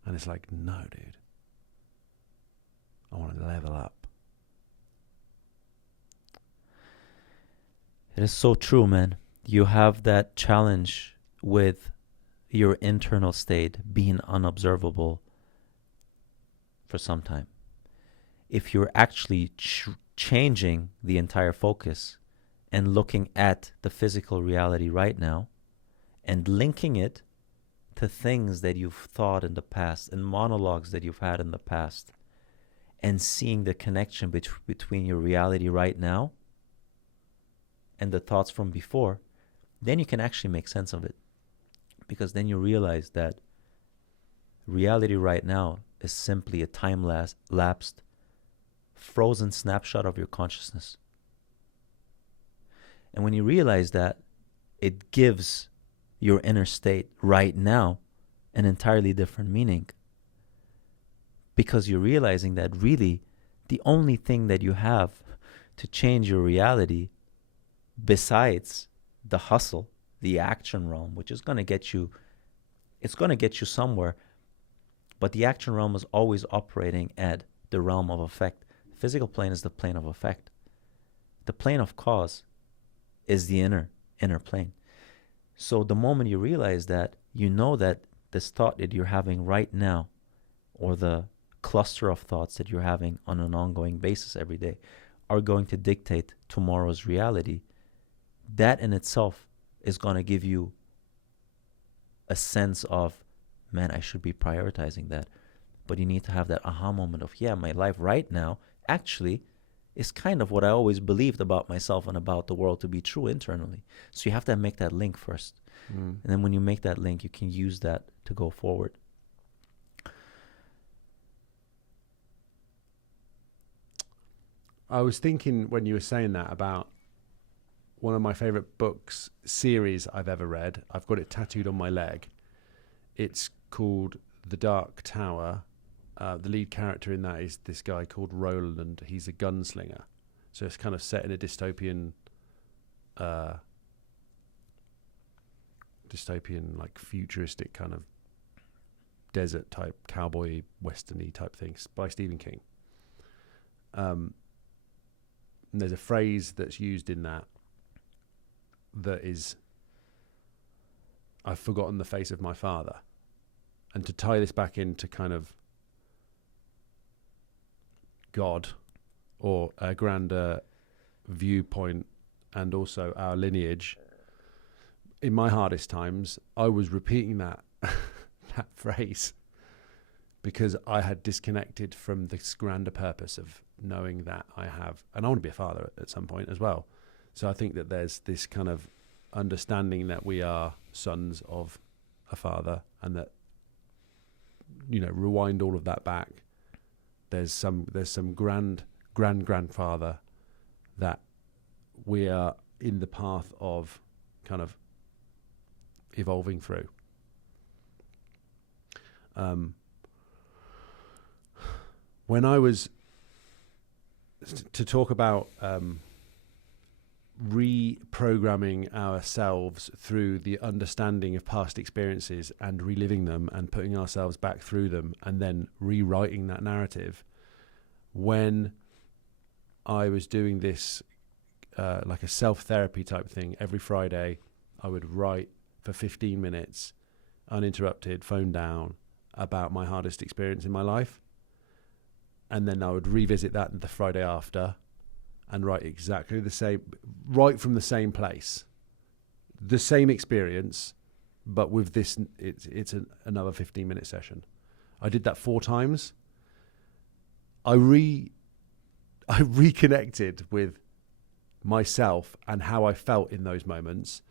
And it's like, no, dude. I want to level up. It is so true, man. You have that challenge with your internal state being unobservable for some time. If you're actually changing the entire focus and looking at the physical reality right now and linking it to things that you've thought in the past and monologues that you've had in the past, and seeing the connection between your reality right now and the thoughts from before, then you can actually make sense of it. Because then you realize that reality right now is simply a time-lapsed, frozen snapshot of your consciousness. And when you realize that, it gives your inner state right now an entirely different meaning. Because you're realizing that really the only thing that you have to change your reality, besides the hustle, the action realm, which is going to get you, it's going to get you somewhere, but the action realm is always operating at the realm of effect. The physical plane is the plane of effect. The plane of cause is the inner plane. So the moment you realize that, you know that this thought that you're having right now, or the cluster of thoughts that you're having on an ongoing basis every day, are going to dictate tomorrow's reality. That in itself is going to give you a sense of, man, I should be prioritizing that. But you need to have that aha moment of, yeah, my life right now actually is kind of what I always believed about myself and about the world to be true internally. So you have to make that link first. And then when you make that link, you can use that to go forward. I was thinking when you were saying that about one of my favorite books series I've ever read. I've got it tattooed on my leg. It's called The Dark Tower. The lead character in that is this guy called Roland. He's a gunslinger. So it's kind of set in a dystopian like futuristic kind of desert type cowboy westerny type things by Stephen King. And there's a phrase that's used in that is, I've forgotten the face of my father. And to tie this back into kind of God or a grander viewpoint and also our lineage, in my hardest times, I was repeating that that phrase because I had disconnected from this grander purpose of knowing that I have, and I want to be a father at some point as well. So I think that there's this kind of understanding that we are sons of a father, and that, you know, rewind all of that back. There's some grandfather that we are in the path of kind of evolving through. When I was to talk about reprogramming ourselves through the understanding of past experiences and reliving them and putting ourselves back through them and then rewriting that narrative, when I was doing this like a self-therapy type thing, every Friday I would write for 15 minutes, uninterrupted, phone down, about my hardest experience in my life. And then I would revisit that the Friday after and write exactly the same, right from the same place, the same experience, but with this, it's another 15-minute session. I did that 4 times. I reconnected with myself and how I felt in those moments.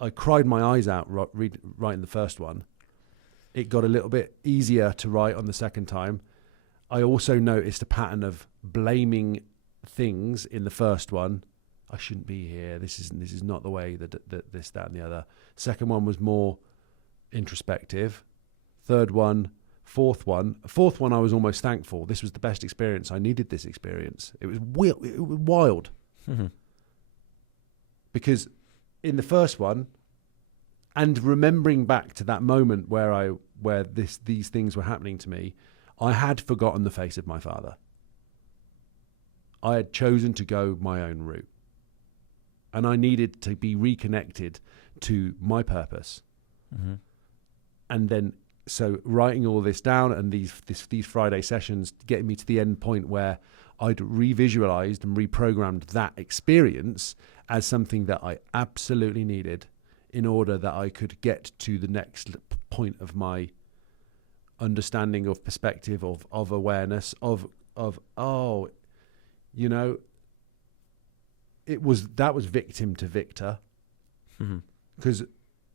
I cried my eyes out writing the first one. It got a little bit easier to write on the second time. I also noticed a pattern of blaming things in the first one. I shouldn't be here. This is not the way that this, that, and the other. Second one was more introspective. Third one, fourth one, I was almost thankful. This was the best experience. I needed this experience. It was wild. Mm-hmm. Because in the first one, and remembering back to that moment where these things were happening to me, I had forgotten the face of my father. I had chosen to go my own route. And I needed to be reconnected to my purpose. Mm-hmm. And then, so writing all this down and these Friday sessions, getting me to the end point where I'd revisualized and reprogrammed that experience as something that I absolutely needed in order that I could get to the next point of my understanding of perspective, of awareness, of that was victim to victor. Because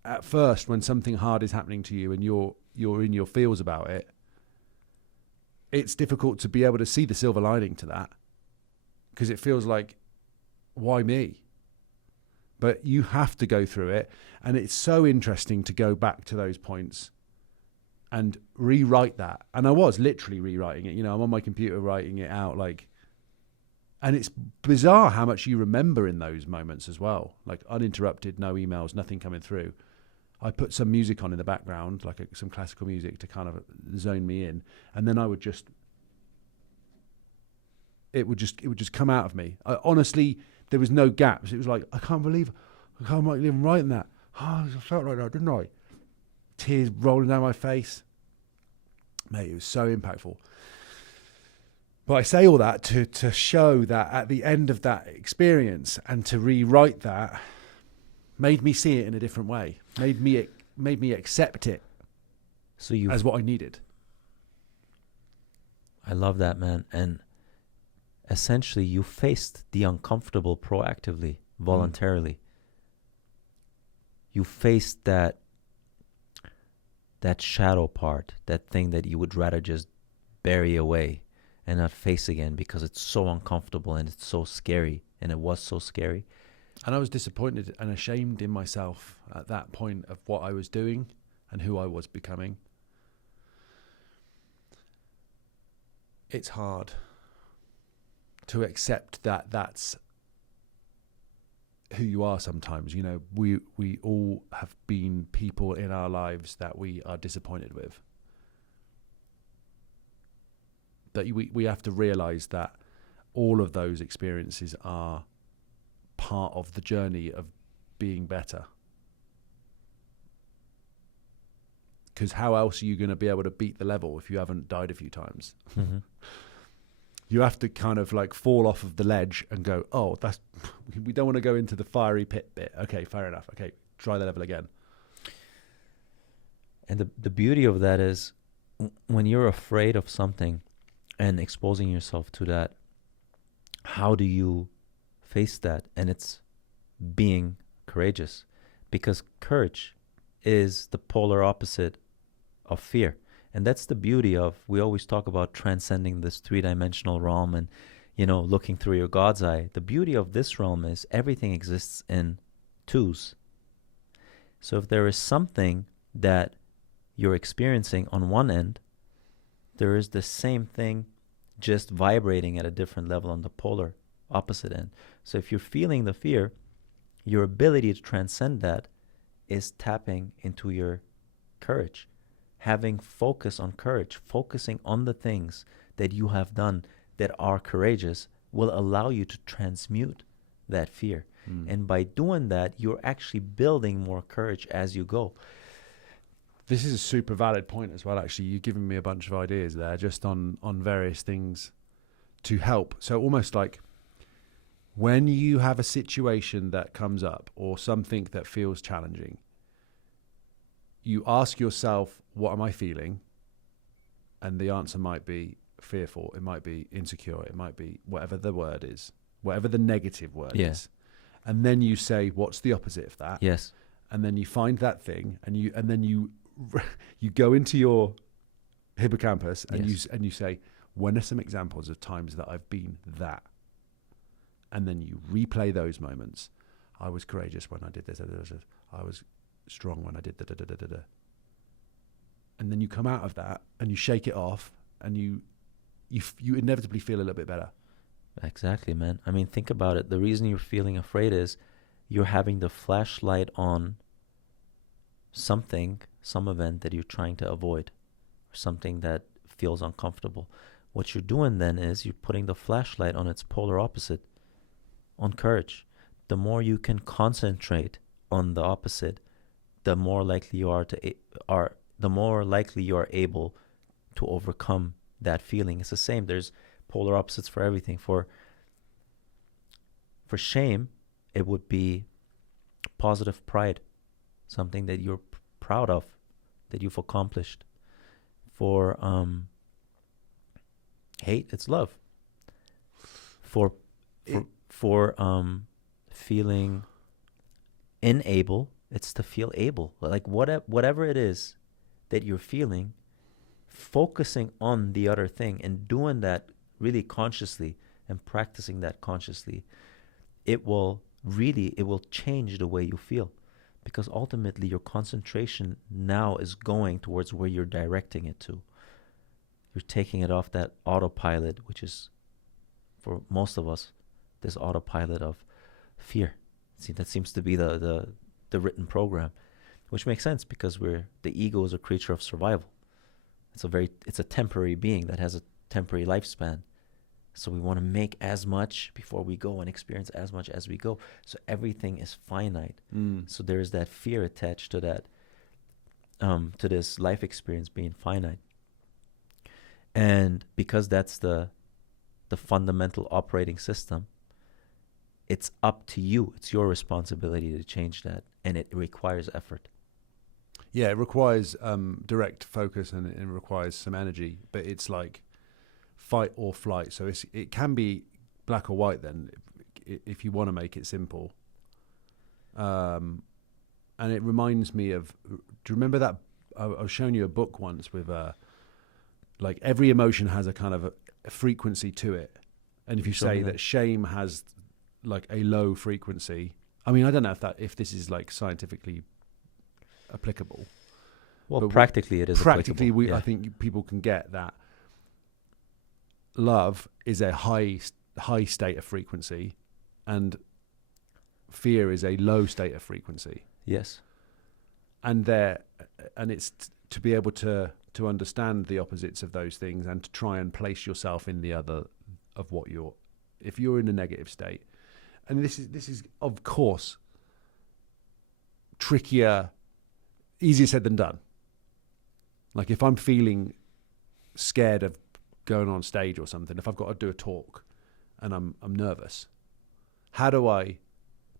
at first, when something hard is happening to you and you're in your feels about it, it's difficult to be able to see the silver lining to that, because it feels like, why me? But you have to go through it, and it's so interesting to go back to those points and rewrite that. And I was literally rewriting it. I'm on my computer writing it out, and it's bizarre how much you remember in those moments as well. Like uninterrupted, no emails, nothing coming through. I put some music on in the background, some classical music to kind of zone me in, and then it would just come out of me. Honestly, there was no gaps. It was like, I can't believe I'm writing that. Oh, I felt like that, didn't I? Tears rolling down my face. Mate, it was so impactful. But I say all that to show that at the end of that experience, and to rewrite that, made me see it in a different way. Made me accept it as what I needed. I love that, man. And essentially, you faced the uncomfortable proactively, voluntarily. You faced that shadow part, that thing that you would rather just bury away and not face again because it's so uncomfortable and it's so scary, and it was so scary. And I was disappointed and ashamed in myself at that point of what I was doing and who I was becoming. It's hard to accept that that's who you are sometimes. We all have been people in our lives that we are disappointed with. That we have to realize that all of those experiences are part of the journey of being better. Because how else are you going to be able to beat the level if you haven't died a few times? Mm-hmm. You have to kind of fall off of the ledge and go, we don't want to go into the fiery pit bit. Okay, fair enough. Okay, try the level again. And the beauty of that is when you're afraid of something and exposing yourself to that, how do you face that? And it's being courageous, because courage is the polar opposite of fear. And that's the beauty of, we always talk about transcending this three-dimensional realm and, looking through your God's eye. The beauty of this realm is everything exists in twos. So if there is something that you're experiencing on one end, there is the same thing just vibrating at a different level on the polar opposite end. So if you're feeling the fear, your ability to transcend that is tapping into your courage. Having focus on courage, focusing on the things that you have done that are courageous, will allow you to transmute that fear. And by doing that, you're actually building more courage as you go. This is a super valid point as well, actually. You've given me a bunch of ideas there just on various things to help. So almost like when you have a situation that comes up or something that feels challenging, you ask yourself, what am I feeling? And the answer might be fearful. It might be insecure. It might be whatever the word is, whatever the negative word is. And then you say, what's the opposite of that? Yes. and then you find that thing, and then you go into your hippocampus and you say, when are some examples of times that I've been that? And then you replay those moments. I was courageous when I did this. I was strong when I did da. And then you come out of that and you shake it off, and you inevitably feel a little bit better. Exactly, man. I mean, think about it. The reason you're feeling afraid is you're having the flashlight on something, some event that you're trying to avoid, or something that feels uncomfortable. What you're doing then is you're putting the flashlight on its polar opposite, on courage. The more you can concentrate on the opposite, the more likely you are able to overcome that feeling. It's the same. There's polar opposites for everything. For shame, it would be positive pride, something that you're proud of, that you've accomplished. For hate, it's love. For feeling unable, it's to feel able. Like whatever it is that you're feeling, focusing on the other thing and doing that really consciously and practicing that consciously, it will change the way you feel, because ultimately your concentration now is going towards where you're directing it to. You're taking it off that autopilot, which is, for most of us, this autopilot of fear. See, that seems to be the written program, which makes sense because the ego is a creature of survival. It's a temporary being that has a temporary lifespan. So we want to make as much before we go and experience as much as we go. So everything is finite. So there's that fear attached to that, to this life experience being finite. And because that's the fundamental operating system, it's up to you. It's your responsibility to change that. And it requires effort. Yeah, it requires direct focus, and it requires some energy, but it's like fight or flight. So it can be black or white then, if you want to make it simple. And it reminds me of, do you remember that? I was showing you a book once with like every emotion has a kind of a frequency to it. And if you say that shame has like a low frequency, I mean, I don't know if this is like scientifically applicable. Well, practically it is practically applicable. I think people can get that love is a high state of frequency and fear is a low state of frequency. Yes. And it's to be able to understand the opposites of those things and to try and place yourself in the other of what if you're in a negative state. And this is of course trickier, easier said than done. Like if I'm feeling scared of going on stage or something, if I've got to do a talk and I'm nervous, how do I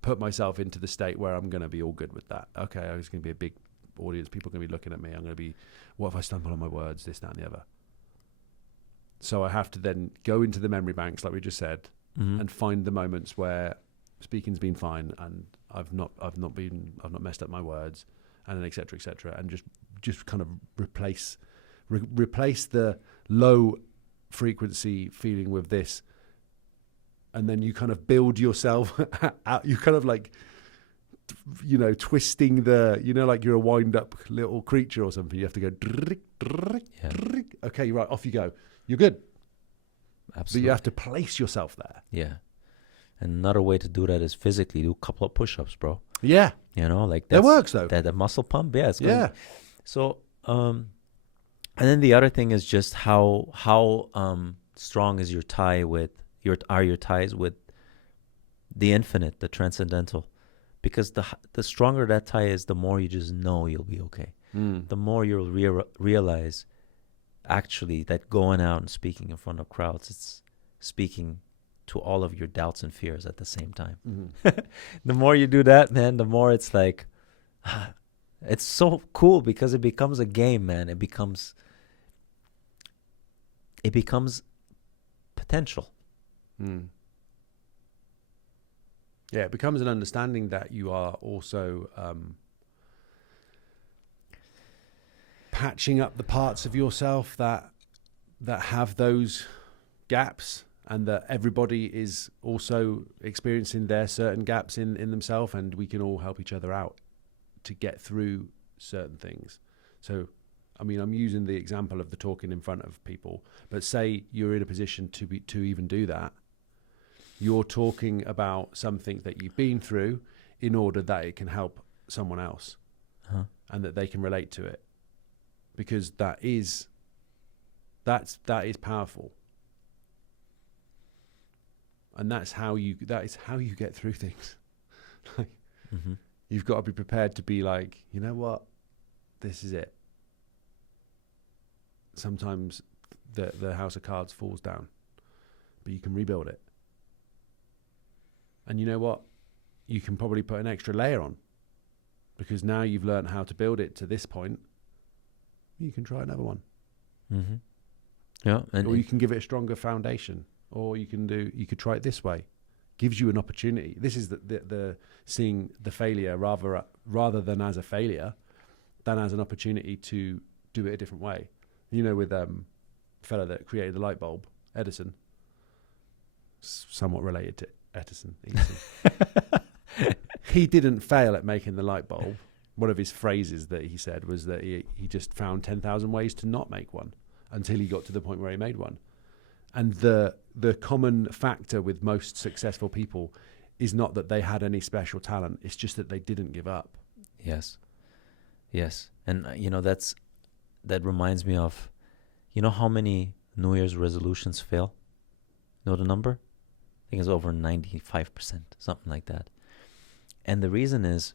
put myself into the state where I'm going to be all good with that? Okay, it's going to be a big audience, people are going to be looking at me, I'm going to be, what if I stumble on my words, this, that and the other? So I have to then go into the memory banks, like we just said, and find the moments where speaking's been fine and I've not messed up my words, and then et cetera, and just kind of replace the low frequency feeling with this, and then you kind of build yourself out. You kind of like, twisting like you're a wind up little creature or something. You have to go. Okay, right, off you go. You're good. Absolutely. But you have to place yourself there. Yeah. And another way to do that is physically do a couple of push-ups, bro. Yeah. Like that works though. That muscle pump. Yeah. It's good. Yeah. So, and then the other thing is just how strong is your tie with your ties with the infinite, the transcendental, because the stronger that tie is, the more you just know you'll be okay. The more you'll realize actually that going out and speaking in front of crowds, it's speaking to all of your doubts and fears at the same time. The more you do that, man, the more it's like, it's so cool because it becomes a game, man. It becomes potential. Yeah, it becomes an understanding that you are also patching up the parts of yourself that have those gaps, and that everybody is also experiencing their certain gaps in themselves, and we can all help each other out to get through certain things. So, I mean, I'm using the example of the talking in front of people, but say you're in a position to even do that. You're talking about something that you've been through in order that it can help someone else, and that they can relate to it, because that is powerful. And that is how you get through things. Like, you've got to be prepared to be like, you know what, this is it. Sometimes the house of cards falls down, but you can rebuild it. And you know what, you can probably put an extra layer on, because now you've learned how to build it to this point. You can try another one. Yeah, or you can give it a stronger foundation. Or you could try it this way. Gives you an opportunity. This is the seeing the failure rather than as a failure, than as an opportunity to do it a different way. You know, with a fella that created the light bulb, Edison, somewhat related to Edison. He didn't fail at making the light bulb. One of his phrases that he said was that he just found 10,000 ways to not make one until he got to the point where he made one. And the common factor with most successful people is not that they had any special talent. It's just that they didn't give up. Yes. And, that reminds me of, you know how many New Year's resolutions fail? You know the number? I think it's over 95%, something like that. And the reason is,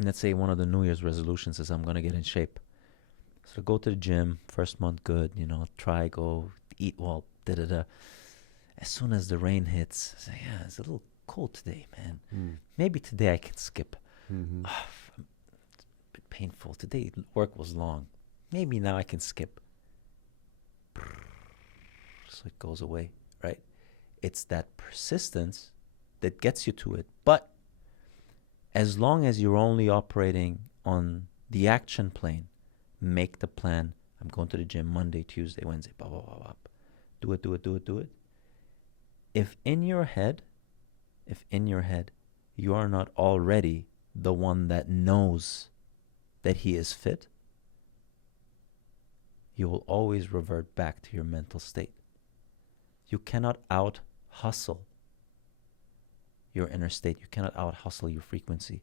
let's say one of the New Year's resolutions is I'm going to get in shape. So go to the gym, first month good, go eat well, da-da-da. As soon as the rain hits, I say, yeah, it's a little cold today, man. Maybe today I can skip. It's a bit painful. Today work was long. Maybe now I can skip. So it goes away, right? It's that persistence that gets you to it. But as long as you're only operating on the action plane, make the plan. I'm going to the gym Monday, Tuesday, Wednesday, blah, blah, blah, blah. Do it. If in your head, you are not already the one that knows that he is fit, you will always revert back to your mental state. You cannot out-hustle your inner state. You cannot out-hustle your frequency.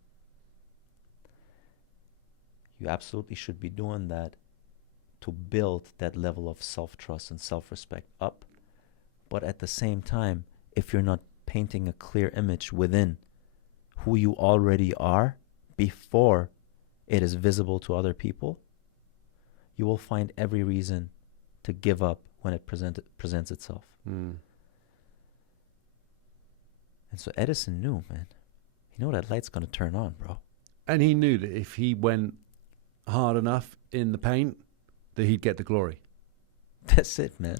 You absolutely should be doing that to build that level of self-trust and self-respect up. But at the same time, if you're not painting a clear image within who you already are before it is visible to other people, you will find every reason to give up when it presents itself. And so Edison knew, man. He knew that light's going to turn on, bro. And he knew that if he went hard enough in the paint, that he'd get the glory. That's it, man.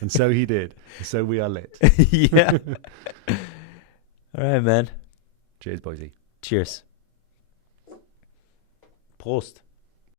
And so he did. So we are lit. Yeah. All right, man. Cheers, Boise. Cheers. Prost.